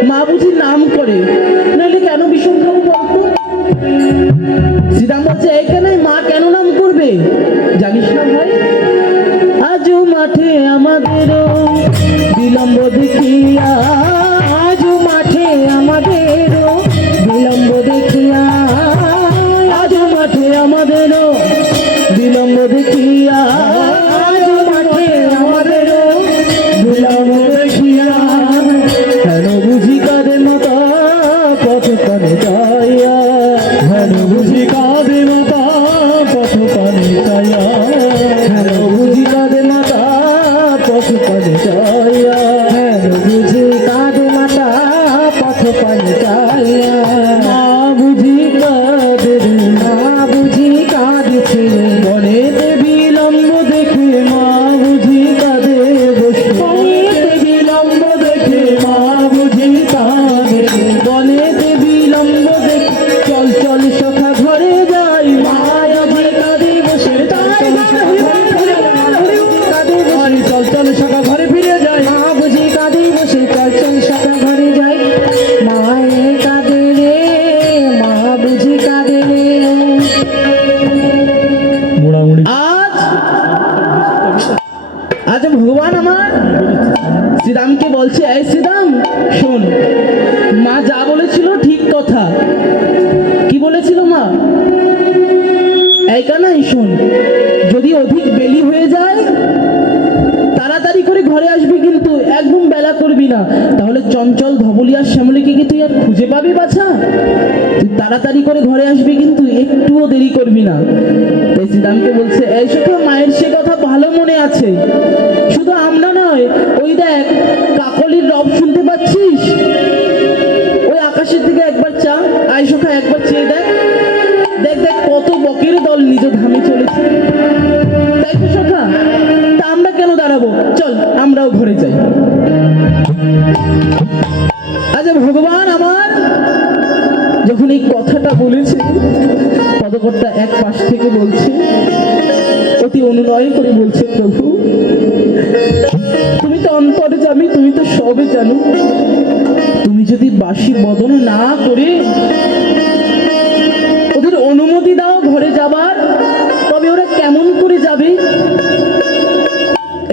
মা বুঝি নাম করে, নইলে কেন বিষম খাবো বলতো? শ্রীরাম বলছে এইখানে মা কেন নাম করবে জানিস না ভাই? আজও মাঠে আমাদেরও বিলম্ব দেখিয়া, আজও মাঠে আমাদেরও বিলম্ব দেখিয়া আজও মাঠে আমাদেরও বিলম্ব দেখিয়া, আজও মাঠে আমাদেরও বিলম্ব দেখিয়া হেন বুঝি কাঁদে মাতা পথ কানে যাইয়া, হেন বুঝি কাঁদে মাতা পথ কানে যাইয়া, হেন বুঝি কাঁদে মাতা পথ কানে যাইয়া, হেন বুঝি কাঁদে মাতা পথ পানে যাইয়া মা বুঝি কাঁদে রে, মা বুঝি কাঁদিছে মনেতে বিলম্ব দেখে মা বুঝি কাঁদে বসে, মনেতে বিলম্ব দেখে মা বুঝি কাঁদে, বনেতে বিলম্ব দেখে চল চল সখা ঘরে যাই, মা বুঝি কাঁদে বসে, চল চল সখা ঘরে ফিরে যাই। মা বুঝি কাঁদে বসে চল চল সকাল ঘরে যাই মায়ে কাঁদে রে মা বুঝি কাঁদে রে মোড়ামুড়ি আজ আজ ভগবান আমার শ্রীরামকে বলছে, এই শ্রীরাম শোন, মা যা বলেছিল ঠিক কথা। কি বলেছিল মা? এই কানাই শোন, যদি অধিক বেলি হয়ে যায় তাড়াতাড়ি করে ঘরে আসবি, কিন্তু একদম বেলা করবি না, তাহলে চঞ্চল ধবলিয়ার শ্যামলীকে কি তুই আর খুঁজে পাবি বাছা? তুই তাড়াতাড়ি করে ঘরে আসবি, কিন্তু একটুও দেরি করবি না। তাই শ্রীরামকে বলছে, এই সখা মায়ের সে কথা ভালো মনে আছে, শুধু আমরা নয়, ওই দেখ কাকলির রব শুনতে পাচ্ছিস? ওই আকাশের দিকে একবার চা, আয় সখা একবার চেয়ে দেখ, দেখ দেখ কত বকের দল নিজ ধামে চলেছে। তাই তো সখা, তা আমরা কেন দাঁড়াবো, চল আমরাও ঘরে যাই। আজ ভগবান আমার যখন এই কথাটা বলেছে, পদকর্তা এক পাশ থেকে বলছে, অতি অনুনয় করে বলছে, প্রভু তুমি তো অন্তর্যামী, তুমি তো সবে জানো, তুমি যদি বাসি বদন না করে ওদের অনুমতি দাও ঘরে যাবার, তবে ওরা কেমন করে যাবে?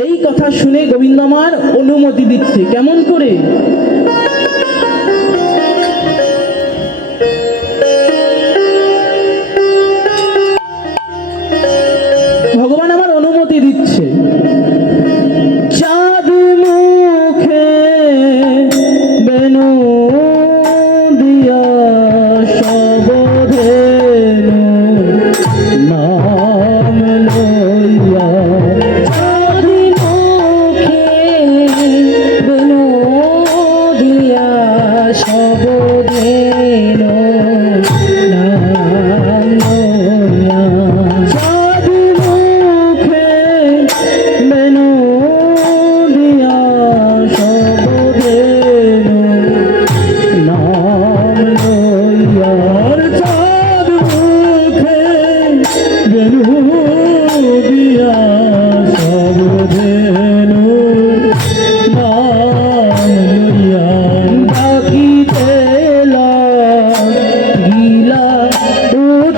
এই কথা শুনে গোবিন্দ আমার অনুমতি দিচ্ছে। কেমন করে?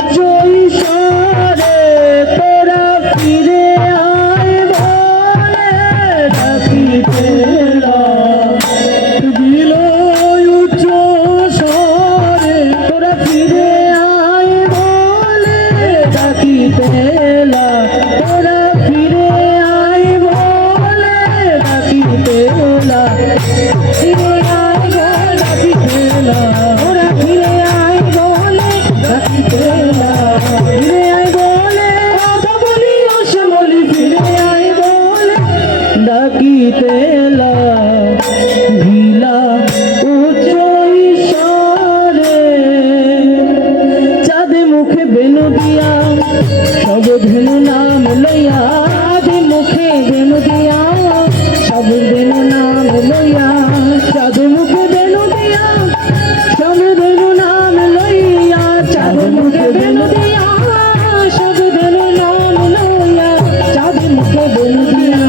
উচ্চ ঈশ্বরে তোরা ফিরে আয় বলে ডাকিতে দিল উচ্চ স্বরে তোরা ফিরে আয় বলে ডাকিতে তোরা ফিরে আয় বলে ডাকিতে ফিরে আয় বল ডাকিতে ওরা ফিরে আয় বলে ডাকিতে ফিরে আয় বলে কথা বলি আশা বলি ফিরে আয় বলে ডাকিতে ভিলা উচ্চ ঈশ্বরে চাঁদে মুখে বেনু দিয়া সব ধেনু নাম লইয়া আদি মুখে বেনু দিয়া সব বেনু নাম লইয়া চাঁদ মুখে বেনু দিয়া সব ধেনু নাম লইয়া চাঁদ মুখে বেনু দিয়া সব বেনু নাম লইয়া চাঁদ মুখে বেনু দিয়া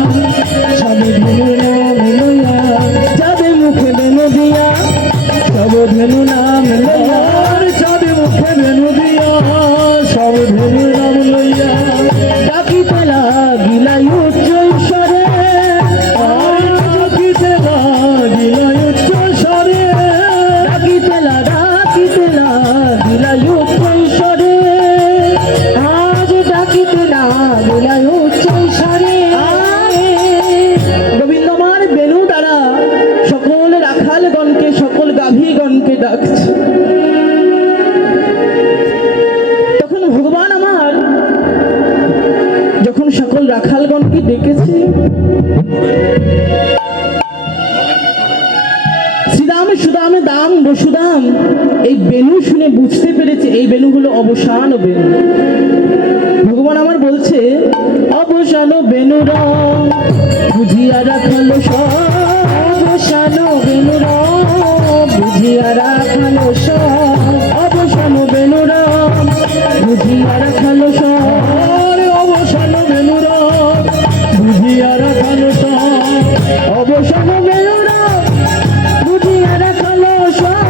সব বেনু নাম লইয়া চাঁদ মুখে বেনু দিয়া সব ধেনু নাম লইয়া আর চাঁদ মুখে বেনু দিয়া সব ধেনু নাম লইয়া ডাকিতে লাগিলা উচ্চ ঈশ্বরে আর ডাকিতে লাগিল উচ্চ স্বরে ডাকিতে লাগিলা উচ্চ ঈশ্বরে আজ ডাকিতে লাগিলা উচ্চ ঈশ্বরে গোবিন্দমার বেনু দ্বারা সকল রাখালগণকে সকল গাভীগণকে ডাকছে। তখন ভগবান আমার যখন সকল রাখালগণকে ডেকেছে, শ্রীরাম সুদাম দাম বসুদাম এই বেনু শুনে বুঝতে পেরেছে এই বেনু হলো অবসান বেনু। ভগবান আমার বলছে অবসান বেনুর বুঝিয়া রাখালো সব অবসান বেনুর বুঝিয়া রাখালো সব অবসান বেনুর বুঝিয়া রাখালো সব আর অবসান বেনুর বুঝিয়া রাখালো সব অবসান বেনুর বুঝিয়া রাখালো সব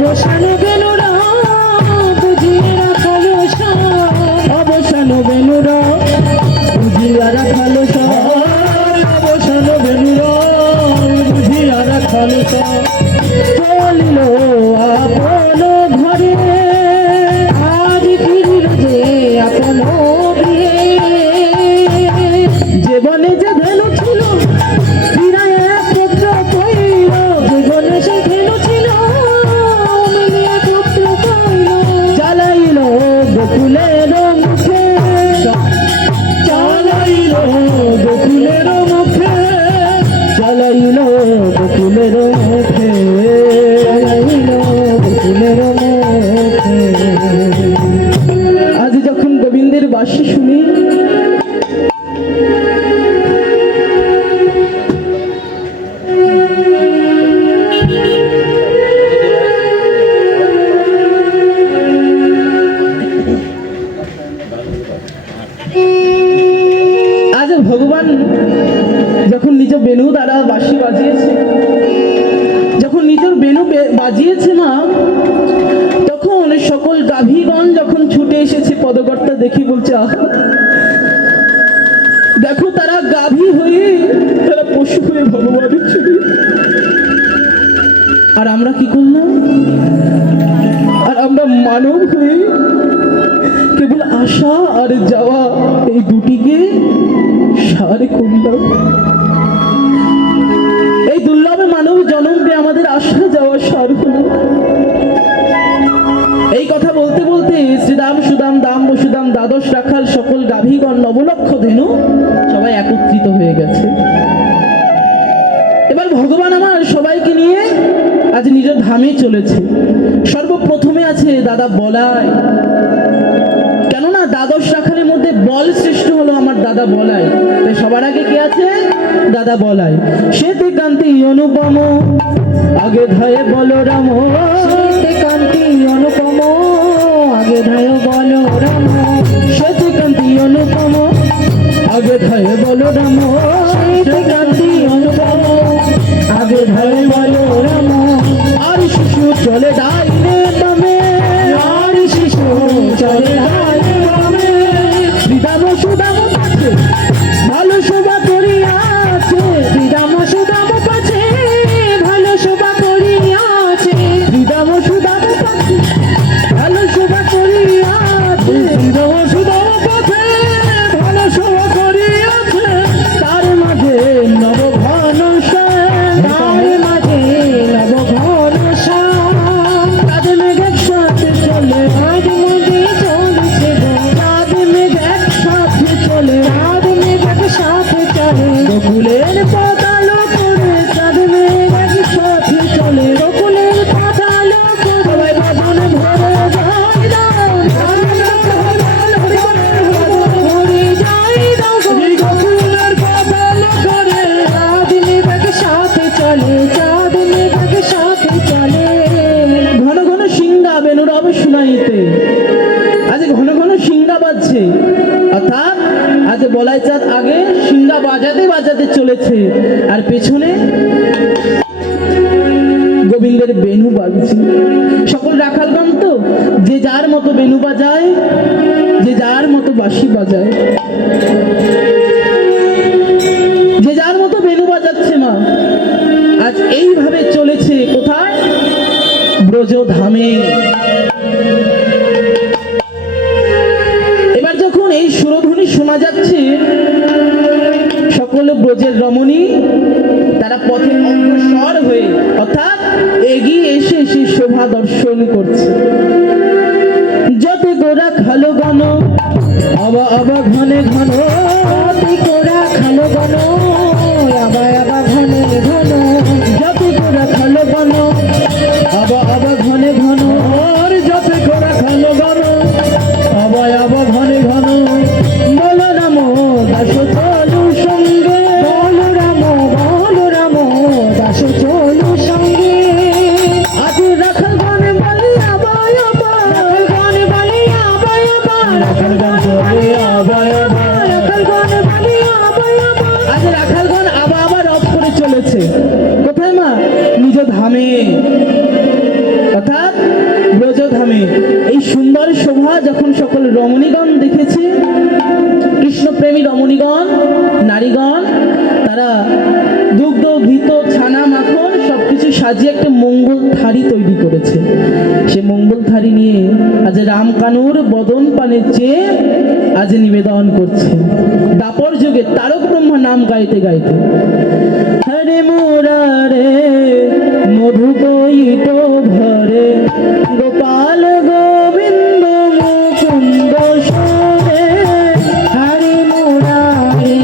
অবসান বেনুর বুঝিয়া রাখালো সব অবসান বেনুর বুঝিয়া রাখালো সব আর অবসান বেনুর বুঝিয়া রাখালো সব চলিল আপন ঘরে আজ ফিরিল যে আপন গৃহে জীবনে যে ধেনু ছিল ফিরায় পুত্র কইল জীবনে সে ধেনু ছিল মিলিয়া পুত্র কইল চালাইল গোকুলের মুখে চালাইল গোকুলের মুখে চালাইল গোকুলের মুখে চালাইল গোকুলের মুখে আজ যখন গোবিন্দের বাসি শুনি আজ ভগবান যখন নিজ বেনু দ্বারা বাঁশি বাজিয়েছে, যখন নিজের বেনু বাজিয়েছে মা, তখন সকল গাভীগণ যখন ছুটে এসেছে পদকর্তা দেখি বলছে আহা দেখো তারা গাভী হয়ে তারা পশু হয়ে ভগবানের ছবি, আর আমরা কি করলাম? আর আমরা মানব হয়ে কেবল আসা আর যাওয়া এই দুটিকে সার করলাম। এই দুর্লভে মানব জন্মে আমাদের আসা যাওয়া সার হলো। এই কথা বলতে বলতে শ্রীদাম সুদাম দাম বসুদাম দ্বাদশ রাখাল সকল গাভীগণ নবলক্ষ ধেনু সবাই একত্রিত হয়ে গেছে। এবার ভগবান আমার সবাইকে নিয়ে আজ নিজের ধামে চলেছে। সর্বপ্রথমে আছে দাদা বলাই, কেননা দ্বাদশ রাখালের মধ্যে বল শ্রেষ্ঠ হলো আমার দাদা বলাই, তাই সবার আগে কে আছে? দাদা বলাই। শ্বেতে কান্তি অনুপম আগে ধয়ে বলরাম, শ্বেতে কান্তি অনুপম আগে ধায় বলরাম, শ্বেতে কান্তি অনুপম আগে ধয়ে বলরাম, শ্বেতে কান্তি অনুপম আগে ধয়ে বলরাম। আর শিশু চলে ডাইনে বামে, আর শিশু চলে রাধে রাধে রাধে শ্রীদাম সুদাম কাছে ভালো শোভা করিয়াছে, শ্রীরাম সুদাম পাছে ভালো শোভা করিয়াছে, শ্রীদাম সুদাম কাছে ভালো শোভা করিয়াছে, শ্রীরাম সুদাম পথে ভালো শোভা করিয়াছে, তার মাঝে নব ঘন তার মাঝে নব ঘন শ্যাম, তাদের মেঘ একসাথে চলে, রাত মধ্যে চলছে গো, তাদের মেঘ একসাথে চলে, রাত মেঘের সাথে চলে, গোকুলের পাতালো করে তাদের মেঘ একসাথে চলে, গোকুলের পাতাল সবাই বাদন ভরে যায় দাও, ভরে যায় দাও গো, এই গোকুলের পাতাল করে চাঁদ মেঘের সাথে চলে, চাঁদ মেঘের সাথে চলে, ঘন ঘন সিংহা বেনুরব শুনাইতে, আজ ঘন ঘন সিংহা বাজছে, অর্থাৎ আজ বলাই চাঁদ আগে সিংহা বাজাতে বাজাতে চলেছে, আর পেছনে গোবিন্দের বেনু বাজছে। সকল রাখালগণ তো যে যার মতো বেনু বাজায়, যে যার মতো বাঁশি বাজায়, যে যার মতো বেনু বাজাচ্ছে মা। আজ এইভাবে চলেছে কোথায়? ব্রজধামে। এবার যখন এই সুরধ্বনি শোনা যাচ্ছে, সকল ব্রজের রমণী তারা পথে অগ্রসর হয়ে অর্থাৎ এগিয়ে এসে সেই শোভা দর্শন করছে। যত গোরা খালো গণ আবা আবা ঘনে ঘন, অতি কোরা খালো গণ আবা আবা ঘনে ঘন, যত গোরা খালো গণ আবা আবা ঘনে ঘন, আর যাতে করে খালো গান আবায় আবা ঘনে ঘন, বলরাম দাস চলু সঙ্গে, বলরাম দাস চলু সঙ্গে, আজ রাখাল গণে বলি আবায় আবা, গান বলে আবা আবা, রাখাল গান চলে আবায় আবা, গান বলে আবা আবা, আজ রাখালগণ আবার আবার রথ করে চলেছে কোথায় মা? নিজ ধামে, অর্থাৎ ব্রজধামে। এই সুন্দর শোভা যখন সকল রমণীগণ দেখেছে, কৃষ্ণপ্রেমী রমণীগণ নারীগণ, তারা দুগ্ধ ঘৃত ছানা মাখন সবকিছু সাজিয়ে একটা মঙ্গল থারি তৈরি করেছে। সে মঙ্গল থারি নিয়ে আজ রামকানুর বদন পানে চেয়ে আজ নিবেদন করছে। দাপর যুগে তারক ব্রহ্মা নাম গাইতে গাইতে, হরে মুরারে মধু কইট ভরে গোপাল গোবিন্দ মুকুন্দ সরে, হরে মুরারে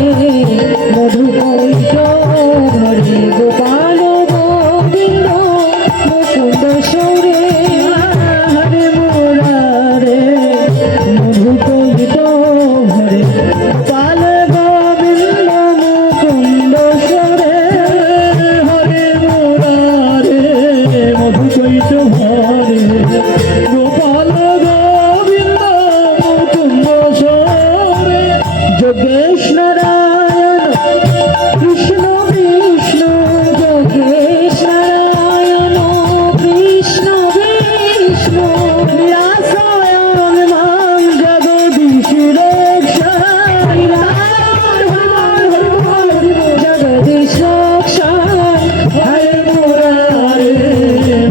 মধু কৈত ভরে গোপাল গোবিন্দ মুকুন্দ সৌরে, হরে মুরারে মধু কইট ভরে গোপাল গোবিন্দ মুকুন্দ সরে, হরে মুরারে মধু কৈত ভরে গোপাল গোবিন্দ মুকুন্দ সরে, যোগেশ নারায়ণ কৃষ্ণ বিষ্ণু, যোগেশ নারায়ণ কৃষ্ণ বিষ্ণু, রাসায়ণ মান জগদীশ রক্ষা, জগদীশ রক্ষণ, হরে মুরারে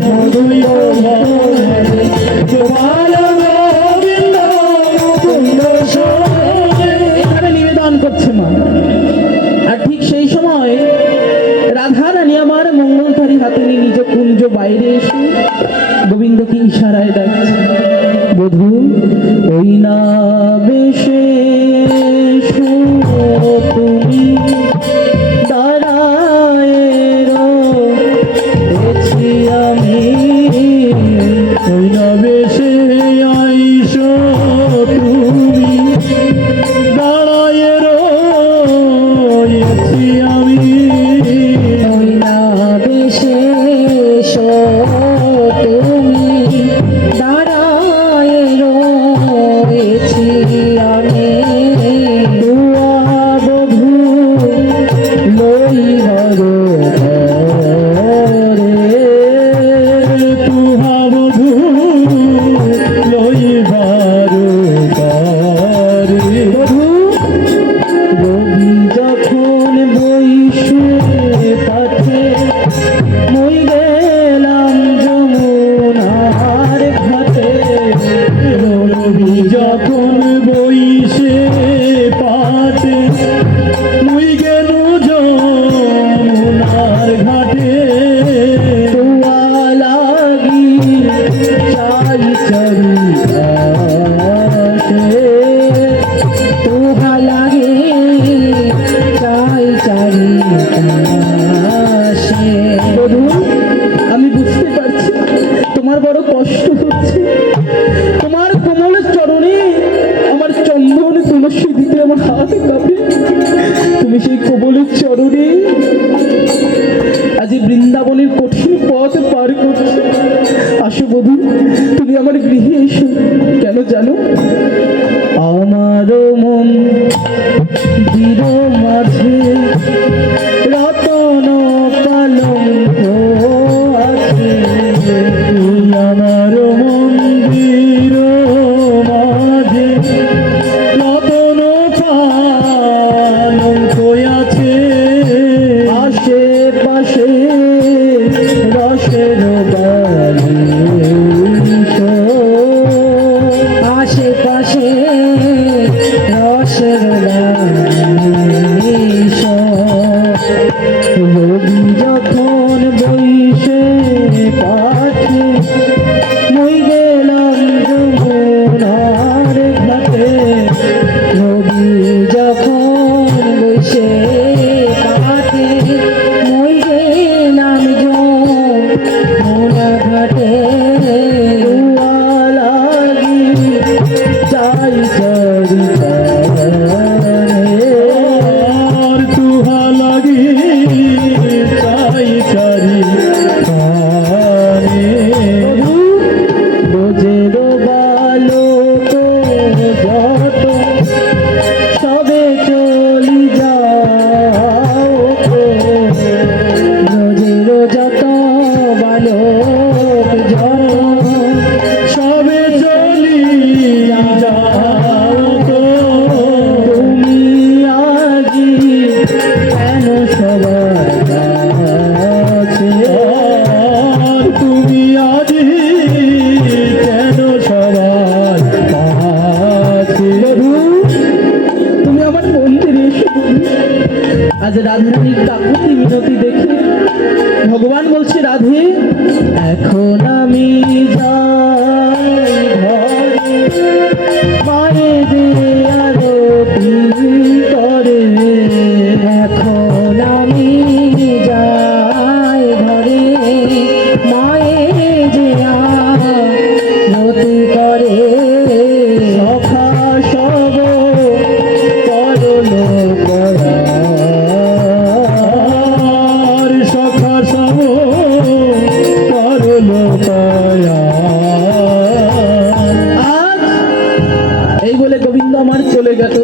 মধু কৈত ভরে গোপাল গোবিন্দ মুকুন্দ সরে, এইভাবে নিবেদন করছে মা। আর ঠিক সেই সময় রাধা রানী আমার মঙ্গলধারী হাতে নিয়ে নিজ কুঞ্জ বাইরে এসে গোবিন্দকে ইশারায় ডাকছে, বধূ ওই না বেশে তুমি দাঁড়ায় রয়েছি আমি, ওই না বেশে আইস তুমি দাঁড়ায় রয়েছি আমি, ওই না বিশেষ তুমি দাঁড়ায় রয়েছি দিতে আমার হাত কাঁপে। তুমি সেই কোমলের চরণে আজ এই বৃন্দাবনের কঠিন পথ পার করছো। আসো বধূ, তুমি আমার গৃহে এসো। কেন জানো, আমারও মন দৃঢ় মাঝে রতন পালঙ্ক আছে। আমার মন্দির মাঝে রতন পালঙ্ক আছে। আশেপাশে রসের বালিশ, আশেপাশে রসের বালিশ। রবি যখন বইসে পাঠে মই গেলাম যমুনার ঘাটে। রবি যখন বসে পাঠে মই গেলাম যমুনা ঘাটে। দুয়া লাগি যাই চরিতানে। আর তুহা লাগি চাই চারি কানে। রোজের বালক যত সবে চলি যাও গো। রোজের যত বালক যত সবে চলি যাও তো। তুমি আজি কেন সবার কাছে? আর তুমি আজি কেন সবার কাছে? তুমি আমার মন্দিরে এসো। আজ রাধারানীর কাকুতি মিনতি দেখে ভগবান বলছে, রাধে এখন আমি যাই ঘরে, মায়ে যে আরতি করে। এখন আমি যাই ঘরে, মায়ে যে আরতি করে। সখা সব করলো করা। আর সখা সব করল পায়া। আজ এই বলে গোবিন্দ আমার চলে গেল।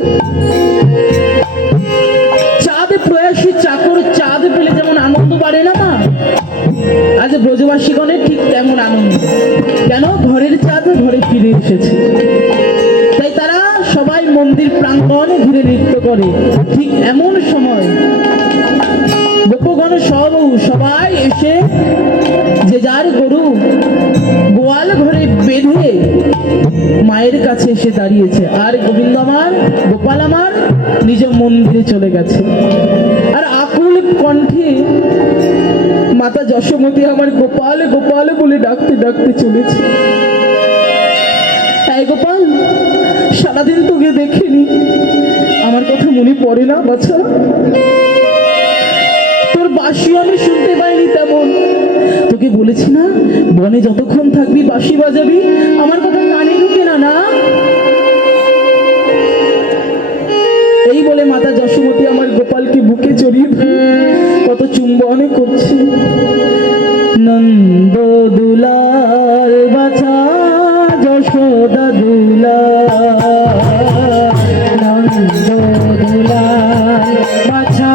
চাঁদ প্রয়াসী চাকর চাঁদ পেলে যেমন আনন্দ বাড়ে না মা, আজ ব্রজবাসীগণের ঠিক তেমন আনন্দ। কেন, ঘরের চাঁদ ঘরে ফিরে এসেছে। তাই তারা সবাই মন্দির প্রাঙ্গণে ঘিরে নৃত্য করে। ঠিক এমন সময় গোপগণ সবাই এসে যে যার গরু গোয়াল ঘরে বেঁধে মায়ের কাছে এসে দাঁড়িয়েছে। আর গোবিন্দ আমার, গোপাল আমার নিজ মন্দিরে চলে গেছে। আর আকুল কণ্ঠে মাতা যশোমতী আমার গোপাল গোপাল বলে ডাকতে ডাকতে চলেছে। এই গোপাল, সারাদিন তোকে দেখিনি, আমার কথা মনে পড়ে না বাছা? তোর বাঁশি আমি শুনতে পাইনি তেমন। তোকে বলেছি না, বনে যতক্ষণ থাকবি বাঁশি বাজাবি, আমার কথা কানে ঢুকে না না? এই বলে মাতা যশোমতী আমার গোপালকে বুকে জড়িয়ে ধরে কত চুম্বন করছে। নন্দ দুলাল বাছা যশোদা দুলাল, নন্দ দুলাল বাছা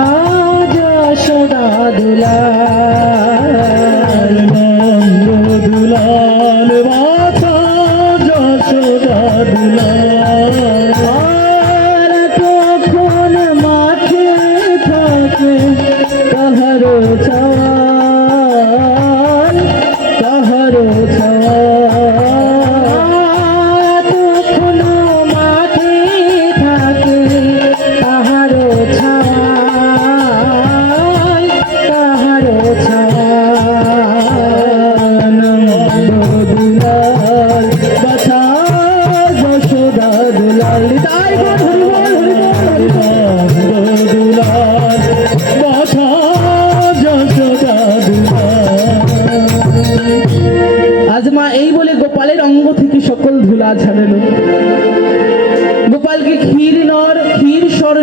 যশোদা দুলাল। নন্দ দুলাল বাছা যশোদা দুলাল। আর কখন মাঠে থাকে কাহারো ছাওয়া,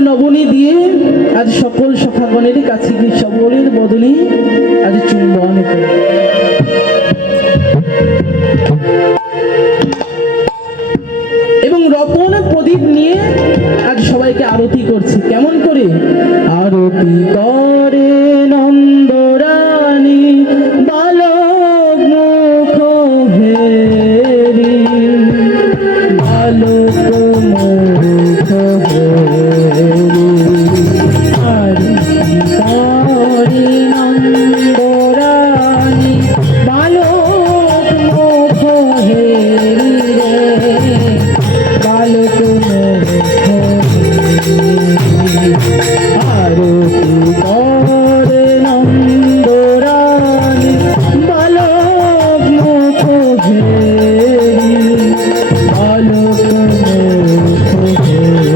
নবনী দিয়ে আজ সকল সখাগণের কাছে গিয়ে সকলের বদনে আজ চুম্বন করে। এবং রতন প্রদীপ নিয়ে আজ সবাইকে আরতি করছে। কেমন করে? আরতি করে নন্দরানী বালক মুখ হেরি, বালক মুখ হেরি। আরতি করে নন্দরানী বালক মুখ হেরি রে, বালক মুখ হেরি। আরতি করে নন্দরানী বালক মুখ হেরি, বালক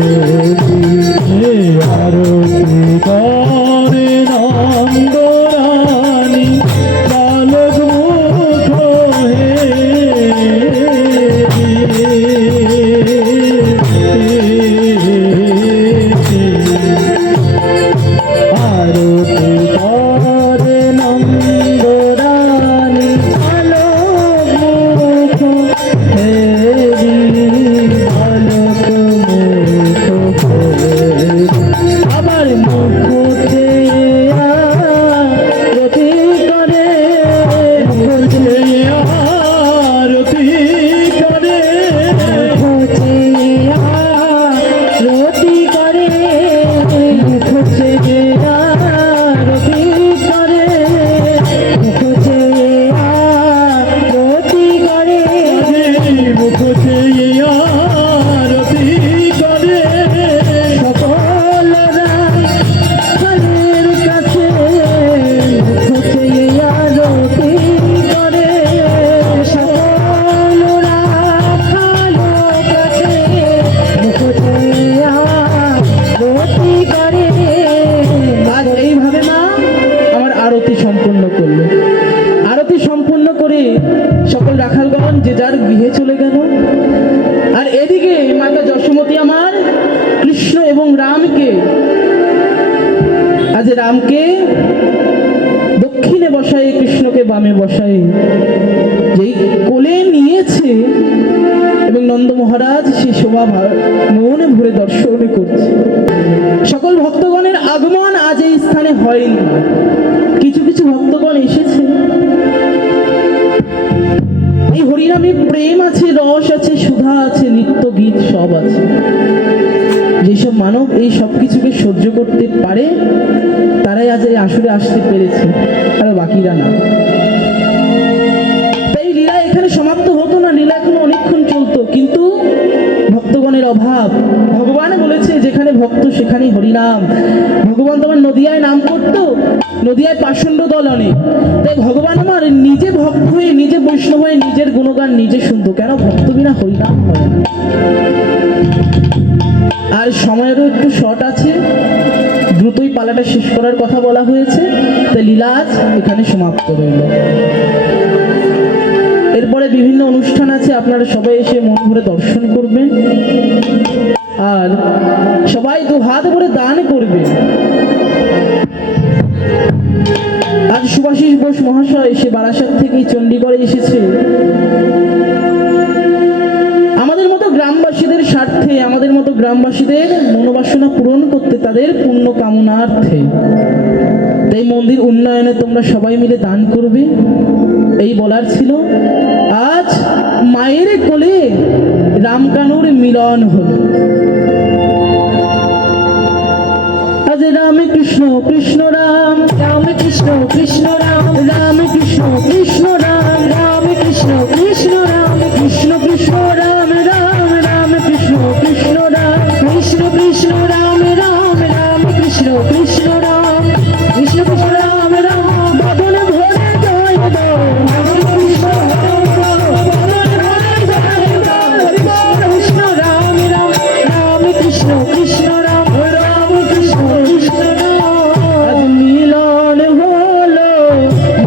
মুখ হেরি। আরতি করে নন্দরানী বালক মুখ আরতি করে নন্দরানী বালক মুখ হেরি, বালক মুখ হেরি। আবার মুখ চেয়া রতি করে, মুখ চেয়া আরতি করে রতি করে, মুখ চেয়া রতি করে, মুখ চেয়া রতি করে। মুখ চেয়ে আরতি করে সকলরা কালের কাছে মুখ চেয়া রতি করে, সকলরা খালো কাছে মুখ চেয়া রতি করে। আজ এইভাবে মা আমার আরতি সম্পূর্ণ করলো। আরতি সম্পূর্ণ করে সকল রাখালগণ যে যার গৃহে চলে গেল। আর এদিকে মাতা যশোমতী আমার কৃষ্ণ এবং রামকে, আজ রামকে দক্ষিণে বসায়, কৃষ্ণকে বামে বসায়, যেই কোলে নিয়েছে এবং নন্দ মহারাজ সে শোভা মনে ভরে দর্শন করছে। সকল ভক্তগণের আগমন আজ এই স্থানে হয়নি, কিছু কিছু ভক্তগণ এসেছে। এই হরিনামে প্রেম আছে, রস আছে, সুধা আছে, নিত্য গীত সব আছে। যেসব মানব এই সব কিছুকে সহ্য করতে পারে তারাই আজ এই আসরে আসতে পেরেছে, আর বাকিরা না। তাই লীলা এখানে সমাপ্ত হতো না, লীলা এখনো অনেকক্ষণ চলতো, কিন্তু ভক্তগণের অভাব। ভগবান বলেছে যেখানে ভক্ত সেখানেই হরিনাম। ভগবান তোমার নদিয়ায় নাম করতো, নদিয়ায় পাষণ্ড দল অনেক। তাই ভগবান আমার নিজে ভক্ত হয়ে, নিজে বৈষ্ণব হয়ে নিজের গুণগান নিজে শুনতো। কেন? ভক্ত বিনা হরিনাম হয় না। আর সময়েরও একটু শর্ট আছে, দ্রুতই পালাটা শেষ করার কথা বলা হয়েছে। তাই লীলা আজ এখানে সমাপ্ত রইল। এরপরে বিভিন্ন অনুষ্ঠান আছে, আপনারা সবাই এসে মন ভরে দর্শন করবেন আর সবাই দু হাত ভরে দান করবেন। আজ সুভাষিস বোস মহাশয় সে বারাসাত থেকে চণ্ডীগড়ে এসেছে আমাদের মতো গ্রামবাসীদের স্বার্থে, আমাদের মতো গ্রামবাসীদের মনোবাসনা পূরণ করতে, তাদের পুণ্য কামনার্থে। তাই মন্দির উন্নয়নে তোমরা সবাই মিলে দান করবে, এই বলার ছিল। আজ মায়ের কোলে রামকানুর মিলন হলো। আজ রামে কৃষ্ণ কৃষ্ণ রাম, রামে কৃষ্ণ কৃষ্ণ রাম, রামে কৃষ্ণ কৃষ্ণ রাম, রামে কৃষ্ণ কৃষ্ণ রাম, কৃষ্ণ কৃষ্ণ রাম রাম, রাম কৃষ্ণ কৃষ্ণ রাম, কৃষ্ণ কৃষ্ণ রাম রাম, রাম কৃষ্ণ কৃষ্ণ রাম, কৃষ্ণ কৃষ্ণ রাম রাম। বাদন ভরে জয় দাও, কৃষ্ণ রাম রাম, রাম কৃষ্ণ কৃষ্ণ রাম, রাম কৃষ্ণ কৃষ্ণ রাম। আজ মিলন হলো,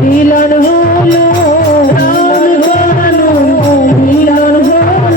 মিলন হলো, রাম কানু মিলন হলো,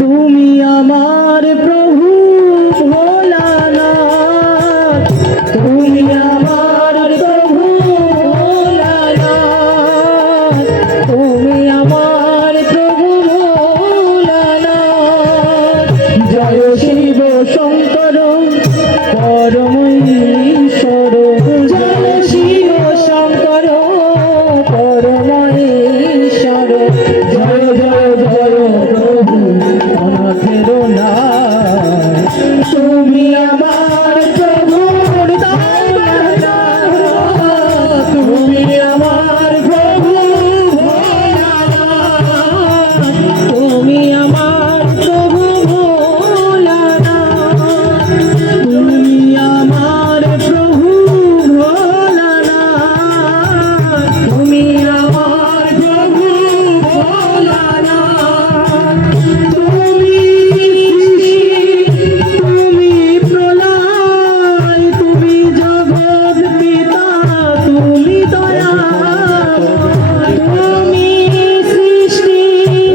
তুমি আমার প্রভু ভোলানাথ, তুমি আমার প্রভু ভোলানাথ, তুমি আমার প্রভু ভোলানাথ। জয় শিব শঙ্কর পরম ঈশ্বর, জয় শিব শঙ্কর পরমেশ্বর। জয় জয় জয় প্রভু অনাথের নাথ, তুমি আমার প্রভু ভোলানাথ, তুমি আমার প্রভু ভোলানাথ, তুমি আমার প্রভু ভোলানাথ। তুমি আমার প্রভু ভোলানাথ, তুমি আমার প্রভু ভোলানাথ, তুমি সৃষ্টি, তুমি প্রলয়, তুমি জগৎ পিতা, তুমি দয়াময়, তুমি সৃষ্টি,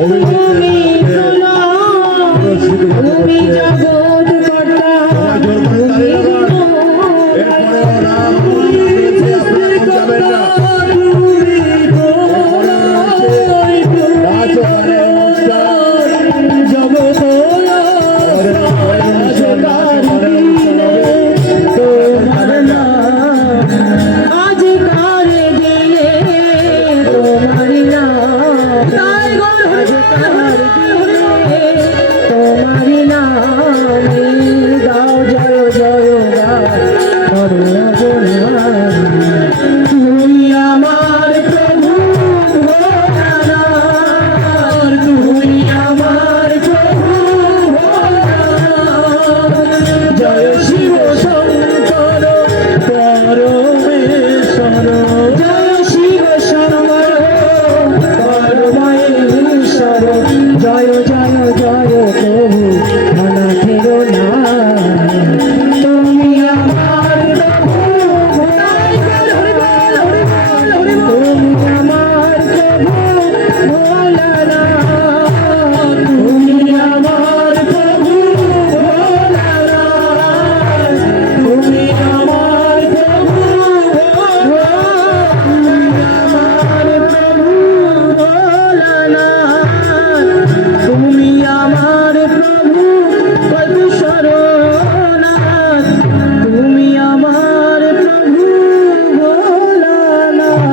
তুমি প্রলয়, তুমি জগৎ কর্তা, তুমি আজ কার দিলে তোমার নাম, আজ কার দিলে তোমার নাম, গাও জয় জয় গাও তুমি আমার প্রভু ভোলানাথ, তুমি আমার প্রভু ভোলানাথ, জয় শিব শঙ্কর পরমেশ্বর, জয় শিব শঙ্কর পরমেশ্বর। জয় জয় জয় প্রভু অনাথের নাথ। তুমি আমার প্রভু ভোলানাথ, তুমি আমার প্রভু ভোলানাথ, তুমি আমার প্রভু ভোলানাথ, তুমি আমার প্রভু ভোলানাথ, তুমি আমার প্রভু কল্পেশ্বরনাথ, তুমি আমার প্রভু ভোলানাথ।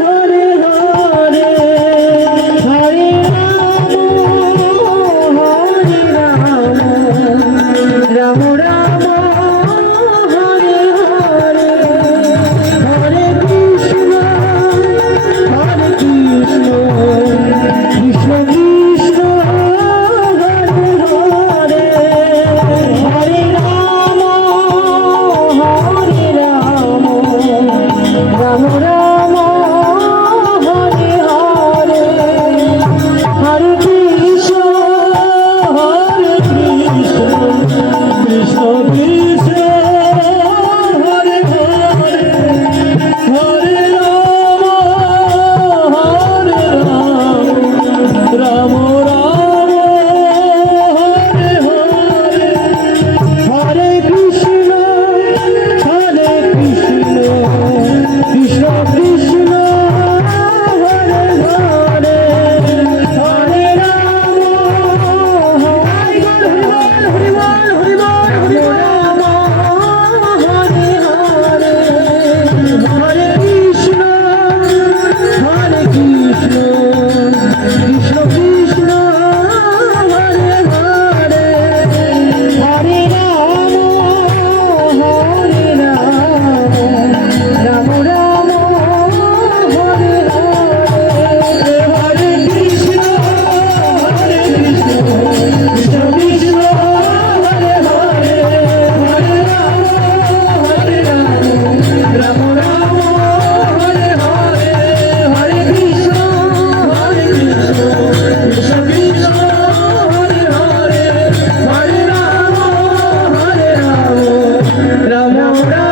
হরে হরে হরে রাম, রাম রাম হরে হরে, হরে কৃষ্ণ কৃষ্ণ কৃষ্ণ হরে হরে, হরে রাম, রাম রাম হরে হরে, হরে কৃষ্ণ কৃষ্ণ কৃষ্ণ হরে হরে, হরে রাম রাম রাম হরে হরে, হরে কৃষ্ণ কৃষ্ণ কৃষ্ণ হরে হরে, হরে রাম হরি বল হরি বল হরি বল, হরে হরে, হরে কৃষ্ণ কৃষ্ণ কৃষ্ণ হরে হরে, হরে রাম, রাম রাম হরে হরে, হরে কৃষ্ণ কৃষ্ণ কৃষ্ণ হরে হরে, হরে রাম রাম রাম হরে হরে, হরে কৃষ্ণ কৃষ্ণ কৃষ্ণ হরে হরে, হরে রাম রাম রাম